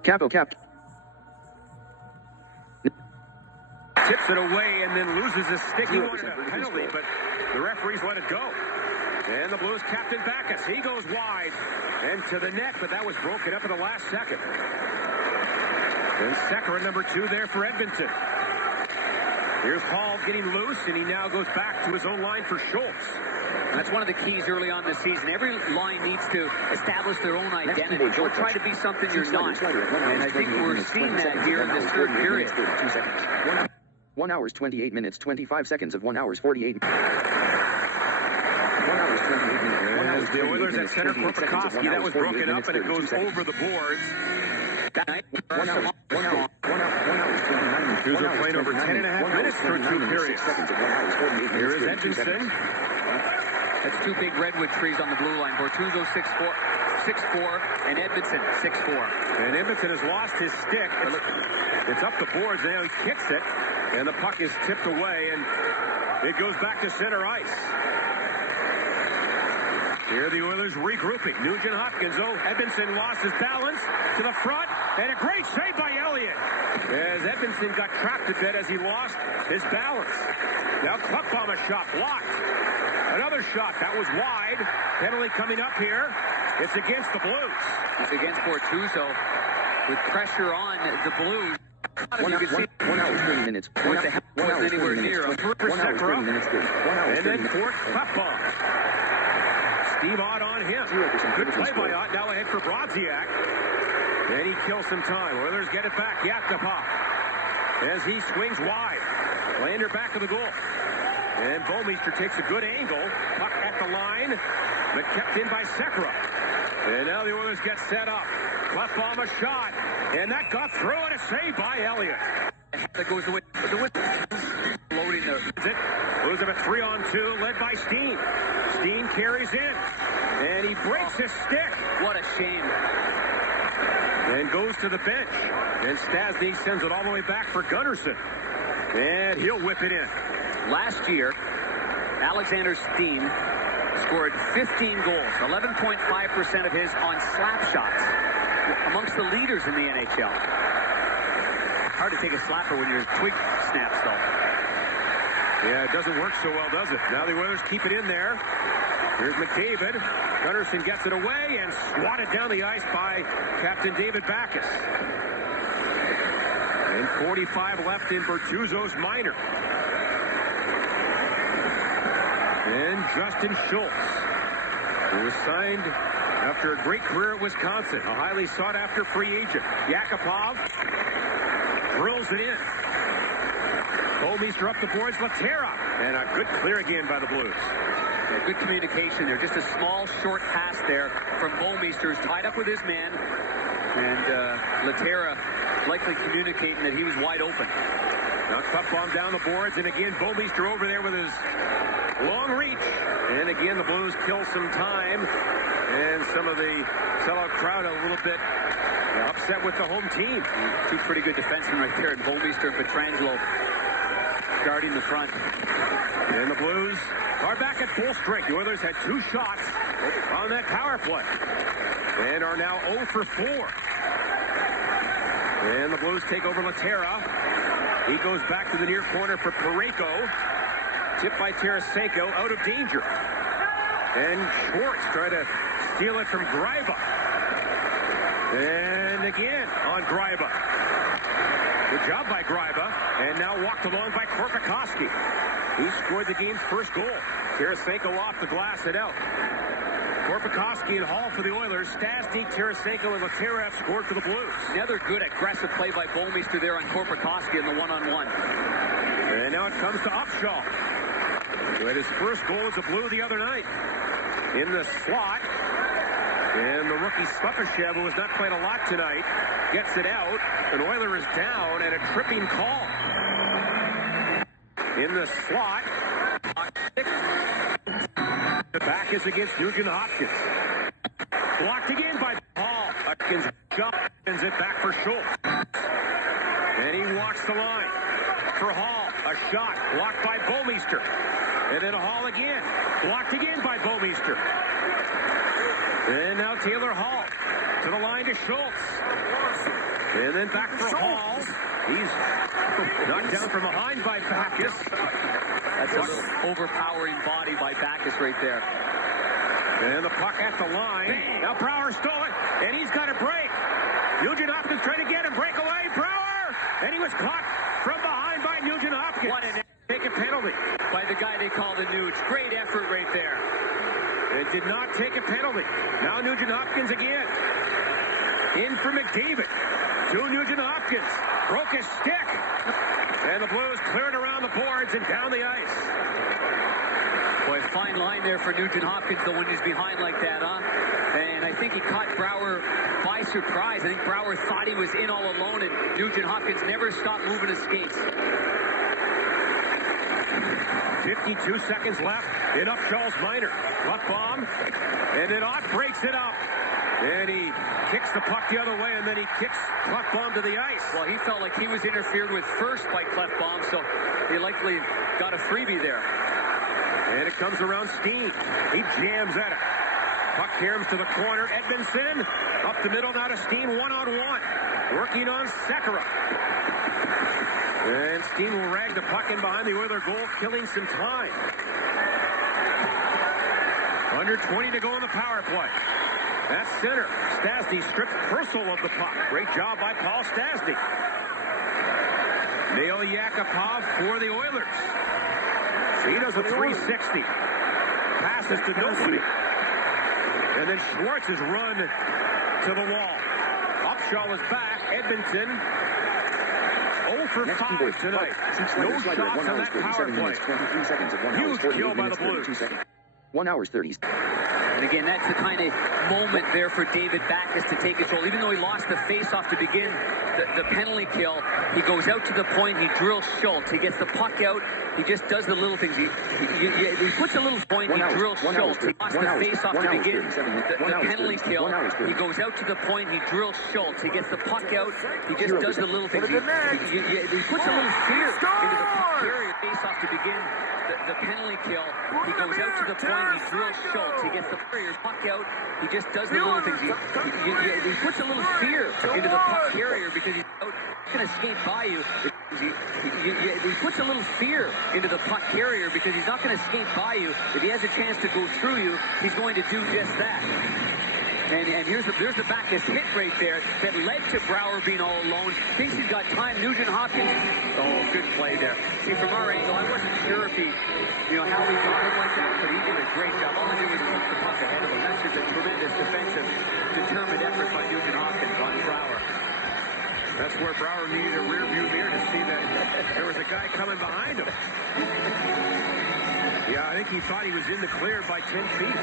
Cap. Tips it away and then loses his stick. He wanted a penalty, but the referees let it go. And the Blues captain Backus. He goes wide and to the net, but that was broken up in the last second. And Sekera, number 2 there for Edmonton. Here's Hall getting loose, and he now goes back to his own line for Schultz. That's one of the keys early on this season. Every line needs to establish their own identity. Don't try to be something you're not. And I think we're seeing that here in this third period. 32 seconds. 1 hours, 28 minutes, 25 seconds of 1 hours, 48. 1 hours, 28 minutes. As the Oilers at center, Korpikoski, that was broken up, and it goes over the boards. 1 hour, 29 minutes. Blues are playing over 10.5 minutes through 2 periods. Here is Edmonton. That's 2 big redwood trees on the blue line. Bertuzzo 6'4", and Edmonton 6'4". And Edmonton has lost his stick. It's up the boards now. He kicks it, and the puck is tipped away, and it goes back to center ice. Here the Oilers regrouping. Nugent Hopkins. Oh, Edmondson lost his balance to the front, and a great save by Elliott. As Edmondson got trapped a bit as he lost his balance. Now Klefbom, a shot blocked. Another shot. That was wide. Penalty coming up here. It's against the Blues. It's against Bertuzzo with pressure on the Blues. 1 hour, 30 minutes. 1 hour, anywhere near him. 1 hour, 30 minutes. 1 hour, and then Fort Klefbom. Steve Ott on him. Good play by Ott. Now ahead for Brodziak. And he kills some time. Oilers get it back. Yakupov as he swings wide. Lander back of the goal. And Bouwmeester takes a good angle. Puck at the line, but kept in by Sekera. And now the Oilers get set up. Klefbom a shot. And that got through, and a save by Elliott. That goes away. The wind loading there. Blues have a 3-on-2 led by Steen. Steen carries in. And he breaks his stick. What a shame. And goes to the bench. And Stasny sends it all the way back for Gunnarsson. And he'll whip it in. Last year, Alexander Steen scored 15 goals, 11.5% of his on slap shots, amongst the leaders in the NHL. Hard to take a slapper when your twig snaps, though. Yeah, it doesn't work so well, does it? Now the Oilers keep it in there. Here's McDavid. Gunnarsson gets it away and swatted down the ice by Captain David Backus. And 45 left in Bertuzzo's minor. And Justin Schultz, who was signed after a great career at Wisconsin, a highly sought-after free agent. Yakupov drills it in. Bouwmeester up the boards. Laterra. And a good clear again by the Blues. Yeah, good communication there. Just a small, short pass there from Bouwmeester, who's tied up with his man. And Laterra likely communicating that he was wide open. Now Klefbom down the boards, and again Bouwmeester over there with his Long reach. And again, the Blues kill some time. And some of the sellout crowd a little bit upset with the home team. Two pretty good defensemen right there, and Bomeister and Pietrangelo guarding the front. And the Blues are back at full strength. The Oilers had 2 shots on that power play and are now 0 for 4. And the Blues take over Laterra. He goes back to the near corner for Parayko. Tipped by Tarasenko, out of danger. And Schwartz trying to steal it from Greiba. And again on Greiba. Good job by Greiba. And now walked along by Korpikoski. He scored the game's first goal. Tarasenko off the glass and out. Korpikoski and Hall for the Oilers. Stastny, Tarasenko, and Laterra have scored for the Blues. Another good aggressive play by Bomeister there on Korpikoski in the one-on-one. And now it comes to Upshaw, who had his first goal as a Blue the other night. In the slot. And the rookie Slepyshev, who has not played a lot tonight, gets it out. An Oiler is down and a tripping call. In the slot. The back is against Nugent Hopkins. Blocked again by Hall. Hopkins sends it back for Schultz. And he walks the line for Hall. A shot blocked by Bomeister. And then a Hall again. Blocked again by Bomeister. And now Taylor Hall to the line to Schultz. And then back for Hall. He's knocked down from behind by Backus. That's a little overpowering body by Backus right there. And the puck at the line. Now Brouwer stole it, and he's got a break. Nugent Hopkins trying to get him. Break away, Brouwer! And he was caught from behind by Nugent Hopkins. What an take a penalty by the guy they called a Nuge. Great effort right there. It did not take a penalty. Now Nugent Hopkins again. In for McDavid. To Nugent Hopkins. Broke his stick. And the Blues cleared around the boards and down the ice. Boy, fine line there for Nugent Hopkins, though, when he's behind like that, huh? And I think he caught Brouwer by surprise. I think Brouwer thought he was in all alone, and Nugent Hopkins never stopped moving his skates. 52 seconds left in Upshaw's minor. Puck bomb, and then Ott breaks it up. And he kicks the puck the other way, and then he kicks Klefbom to the ice. Well, he felt like he was interfered with first by Klefbom, so he likely got a freebie there. And it comes around Steen. He jams at it. Puck caroms to the corner. Edmondson up the middle now to Steen, one-on-one. Working on Sekera. And Steen will rag the puck in behind the Oiler goal, killing some time. Under 20 to go in the power play. That's center. Stastny stripped Purcell of the puck. Great job by Paul Stastny. Neil Yakupov for the Oilers. He does a 360. Passes to nobody. And then Schwartz is run to the wall. Upshaw was back. Edmonton 0 for 5 tonight. No shots on that power play. Huge kill by the Blues. 1 hour 30. And again, that's the kind of moment there for David Backus to take control. Even though he lost the face-off to begin the penalty kill, he goes out to the point, he drills Schultz. He gets the puck out. He just does the little things. He puts a little point, he drills Schultz. He lost the face-off to begin the penalty kill. He goes out to the point, he drills Schultz. He gets the puck out. He just does the little things. He puts a little fear into the puck carrier face-off to begin the penalty kill. He goes out to the point, he drills Schultz. He gets the carrier's puck out. He just does the little things. He puts a little fear into the puck carrier because he's going to skate by you. He puts a little fear into the puck carrier because he's not going to skate by you. If he has a chance to go through you, he's going to do just that. And there's the Backus hit right there that led to Brouwer being all alone. Thinks he's got time. Nugent Hopkins. Oh, good play there. See, from our angle, I wasn't sure if how he got it like that, but he did a great job. All he did was keep the puck ahead of him. That's just a tremendous defensive, determined effort by Nugent Hopkins on Brouwer. That's where Brouwer needed a rear view mirror to see that there was a guy coming behind him. Yeah, I think he thought he was in the clear by 10 feet.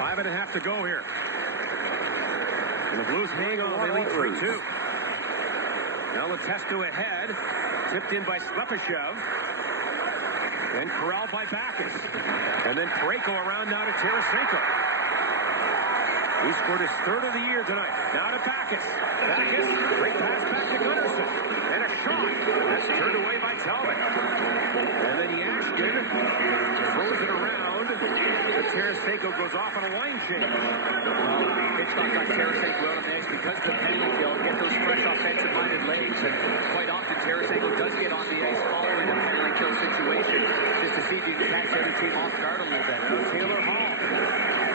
5.5 to go here. And the Blues hang on. They lead 3-2. Now Letestu ahead. Tipped in by Slepyshev. And corralled by Backus. And then Parayko around now to Tarasenko. He scored his third of the year tonight. Now to Backus. Backus, great pass back to Gunnarsson. And a shot. That's turned away by Talbot. And then Yashkin throws it around. And Tarasenko goes off on a line change. Hitchcock got Tarasenko out of the mix because of the penalty kill. Get those fresh offensive-minded legs. And quite often Tarasenko does get on the ice following a penalty kill situation just to see if you can catch every team off guard a little bit. Taylor Hall.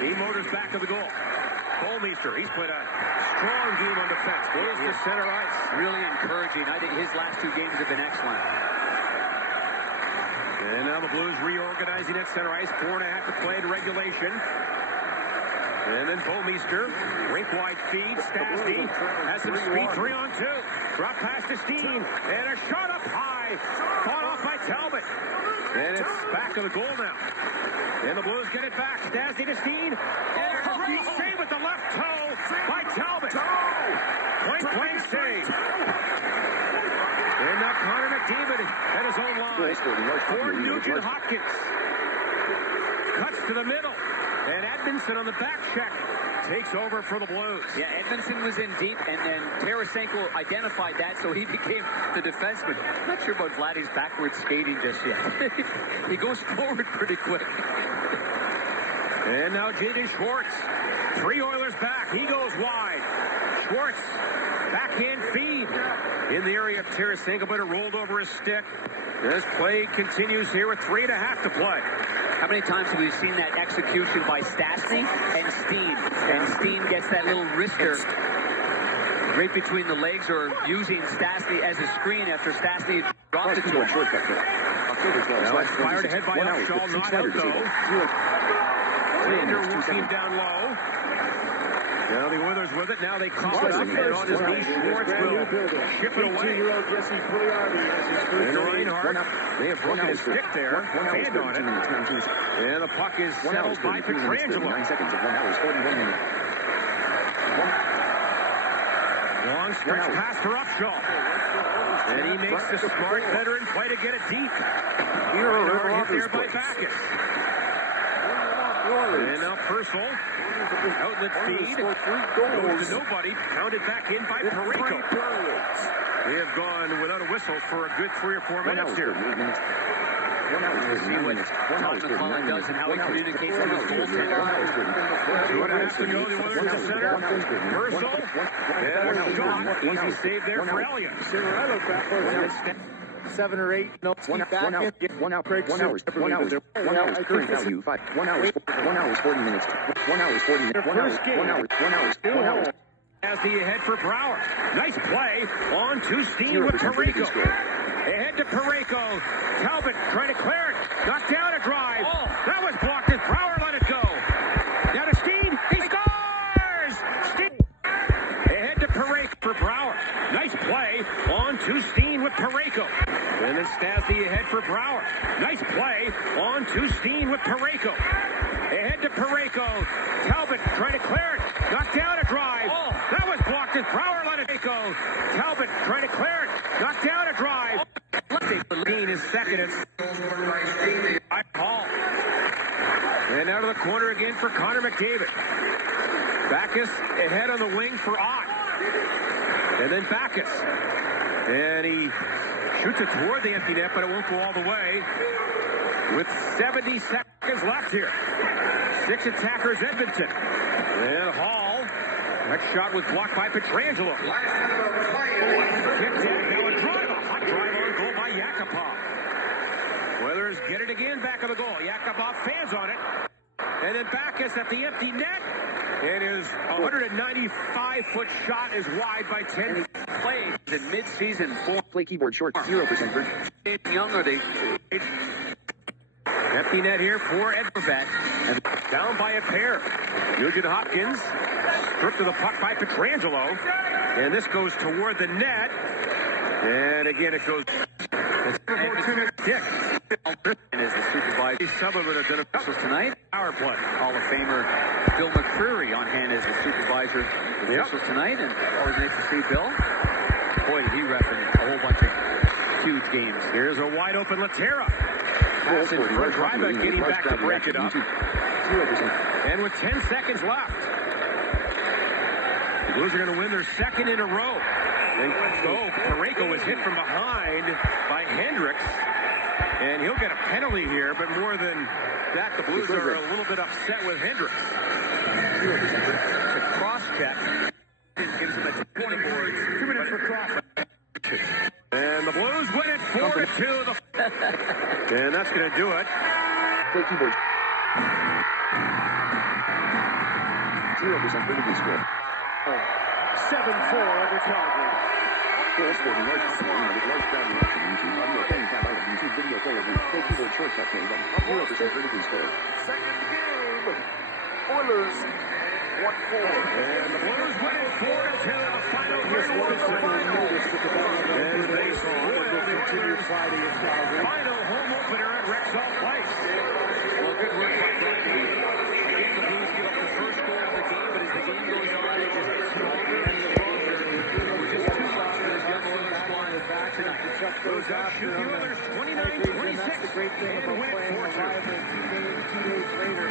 He motors back to the goal. Bolmeister, he's played a strong game on defense. Goes to center ice. Really encouraging. I think his last two games have been excellent. And now the Blues reorganizing at center ice. 4.5 to play in regulation. And then Bolmeister, rink wide feed. Stastny has some speed. 3-on-2. Drop pass to Steen. And a shot up high. Fought off by Talbot. And it's back to the goal now. And the Blues get it back. Stastny to Steen. And a great save with the left toe by Talbot. Point blank save. And now Connor McDavid at his own line. For Nugent Hopkins. Cuts to the middle. And Edmonton on the back check takes over for the Blues. Yeah, Edmonton was in deep, and then Tarasenko identified that, so he became the defenseman. I'm not sure about Vladdy's backward skating just yet. He goes forward pretty quick. And now J.D. Schwartz. 3 Oilers back. He goes wide. Schwartz, backhand feed. In the area of Tarasenko, but it rolled over his stick. This play continues here with 3.5 to play. How many times have we seen that execution by Stastny and Steen? And Steen gets that little wrister right between the legs, or using Stastny as a screen after Stastny dropped it to him. Now it's fired ahead by Upshaw, not out though. Lander working down low. Now the Oilers with it. Now they cross it up, and on his knee, Schwartz will ship it away. And Reinhardt, they have broken his stick there. Hand on it. And the puck is settled by Pietrangelo. 9 seconds of 1 hour, 41 minutes. Long stretch pass for Upshaw. And he makes the smart veteran play to get it deep. Hit there by Backus. And now Purcell. Outlet feed. Goes to nobody. Counted back in by Parayko. They have gone without a whistle for a good 3 or 4 minutes here. We'll see what Todd McClellan does and how he communicates to his goaltender. 2.5 to go. The Oilers at center. Purcell. And a shot. Easy save there for Elliott. 7 or 8. No, 1 hour, current value 5. 1 hour, 40 minutes. 1 hour, 40 minutes. 1 hour. As the ahead for Brouwer. Nice play on to Steen with Parayko. Ahead to Parayko. Talbot trying to clear it. Knocked down a drive. That was blocked as Brouwer let it go. Now to Steen. He scores! Steen. Ahead to Parayko for Brouwer. Nice play on to Steen with Parayko. And then Stastny ahead for Brouwer. Nice play on to Steen with Parayko. Ahead to Parayko. Talbot trying to clear it. Knocked down a drive. That was blocked as Brouwer let it go. Talbot trying to clear it. Knocked down a drive. Lean is second. It's Paul. And out of the corner again for Connor McDavid. Backus ahead on the wing for Oct. And then Backus. And he shoots it toward the empty net, but it won't go all the way. With 70 seconds left here. 6 attackers, Edmonton. And Hall. That shot was blocked by Pietrangelo. Kicked in. Now a drive. A hot drive on goal by Yakupov. Oilers get it again back of the goal. Yakupov fans on it. And then Backus at the empty net. And his 195-foot shot is wide by 10 Plays in mid-season for Play keyboard short, 0%. Young, are they? Empty net here for Edmonton. And down by a pair. Nugent Hopkins stripped of the puck by Pietrangelo. And this goes toward the net. And again, it goes. Dick. And as the supervisor, Some of it have done officials tonight. Power play. Hall of Famer Bill McCreary on hand as the supervisor officials tonight. And always nice to see Bill. Boy, did he ref in a whole bunch of huge games. Here's a wide open Laterra. pass in front. Ryback getting back to break it up. 0%. And with 10 seconds left, the Blues are going to win their second in a row. So Parayko was hit from behind by Hendricks, and he'll get a penalty here, but more than that, the Blues are a little bit upset with Hendricks. The cross-check gives him a 20 boards. 2 minutes for cross. And the Blues win it 4-2. And that's going to do it. 0% penalty score. 7-4 over Calgary. Goals for the North Carolina with large crowd reaction. YouTube audio playing tab item. YouTube video player view. Play keyboard shortcut game button. 0% penalty score. Second game. Oilers 1-4. And the Blues win it 4-2. The final This was the notice that the Battle as they will continue Friday in Calgary. final home opener at Rexall Place. Well, good work by Brian. Again, the Blues give up the first goal of the game, but as the game goes on, it just gets stronger and stronger. We're just too much for this young Oilers squad back tonight. Goes out to the Oilers 29-26. That's the great thing about playing a rival 2 days later.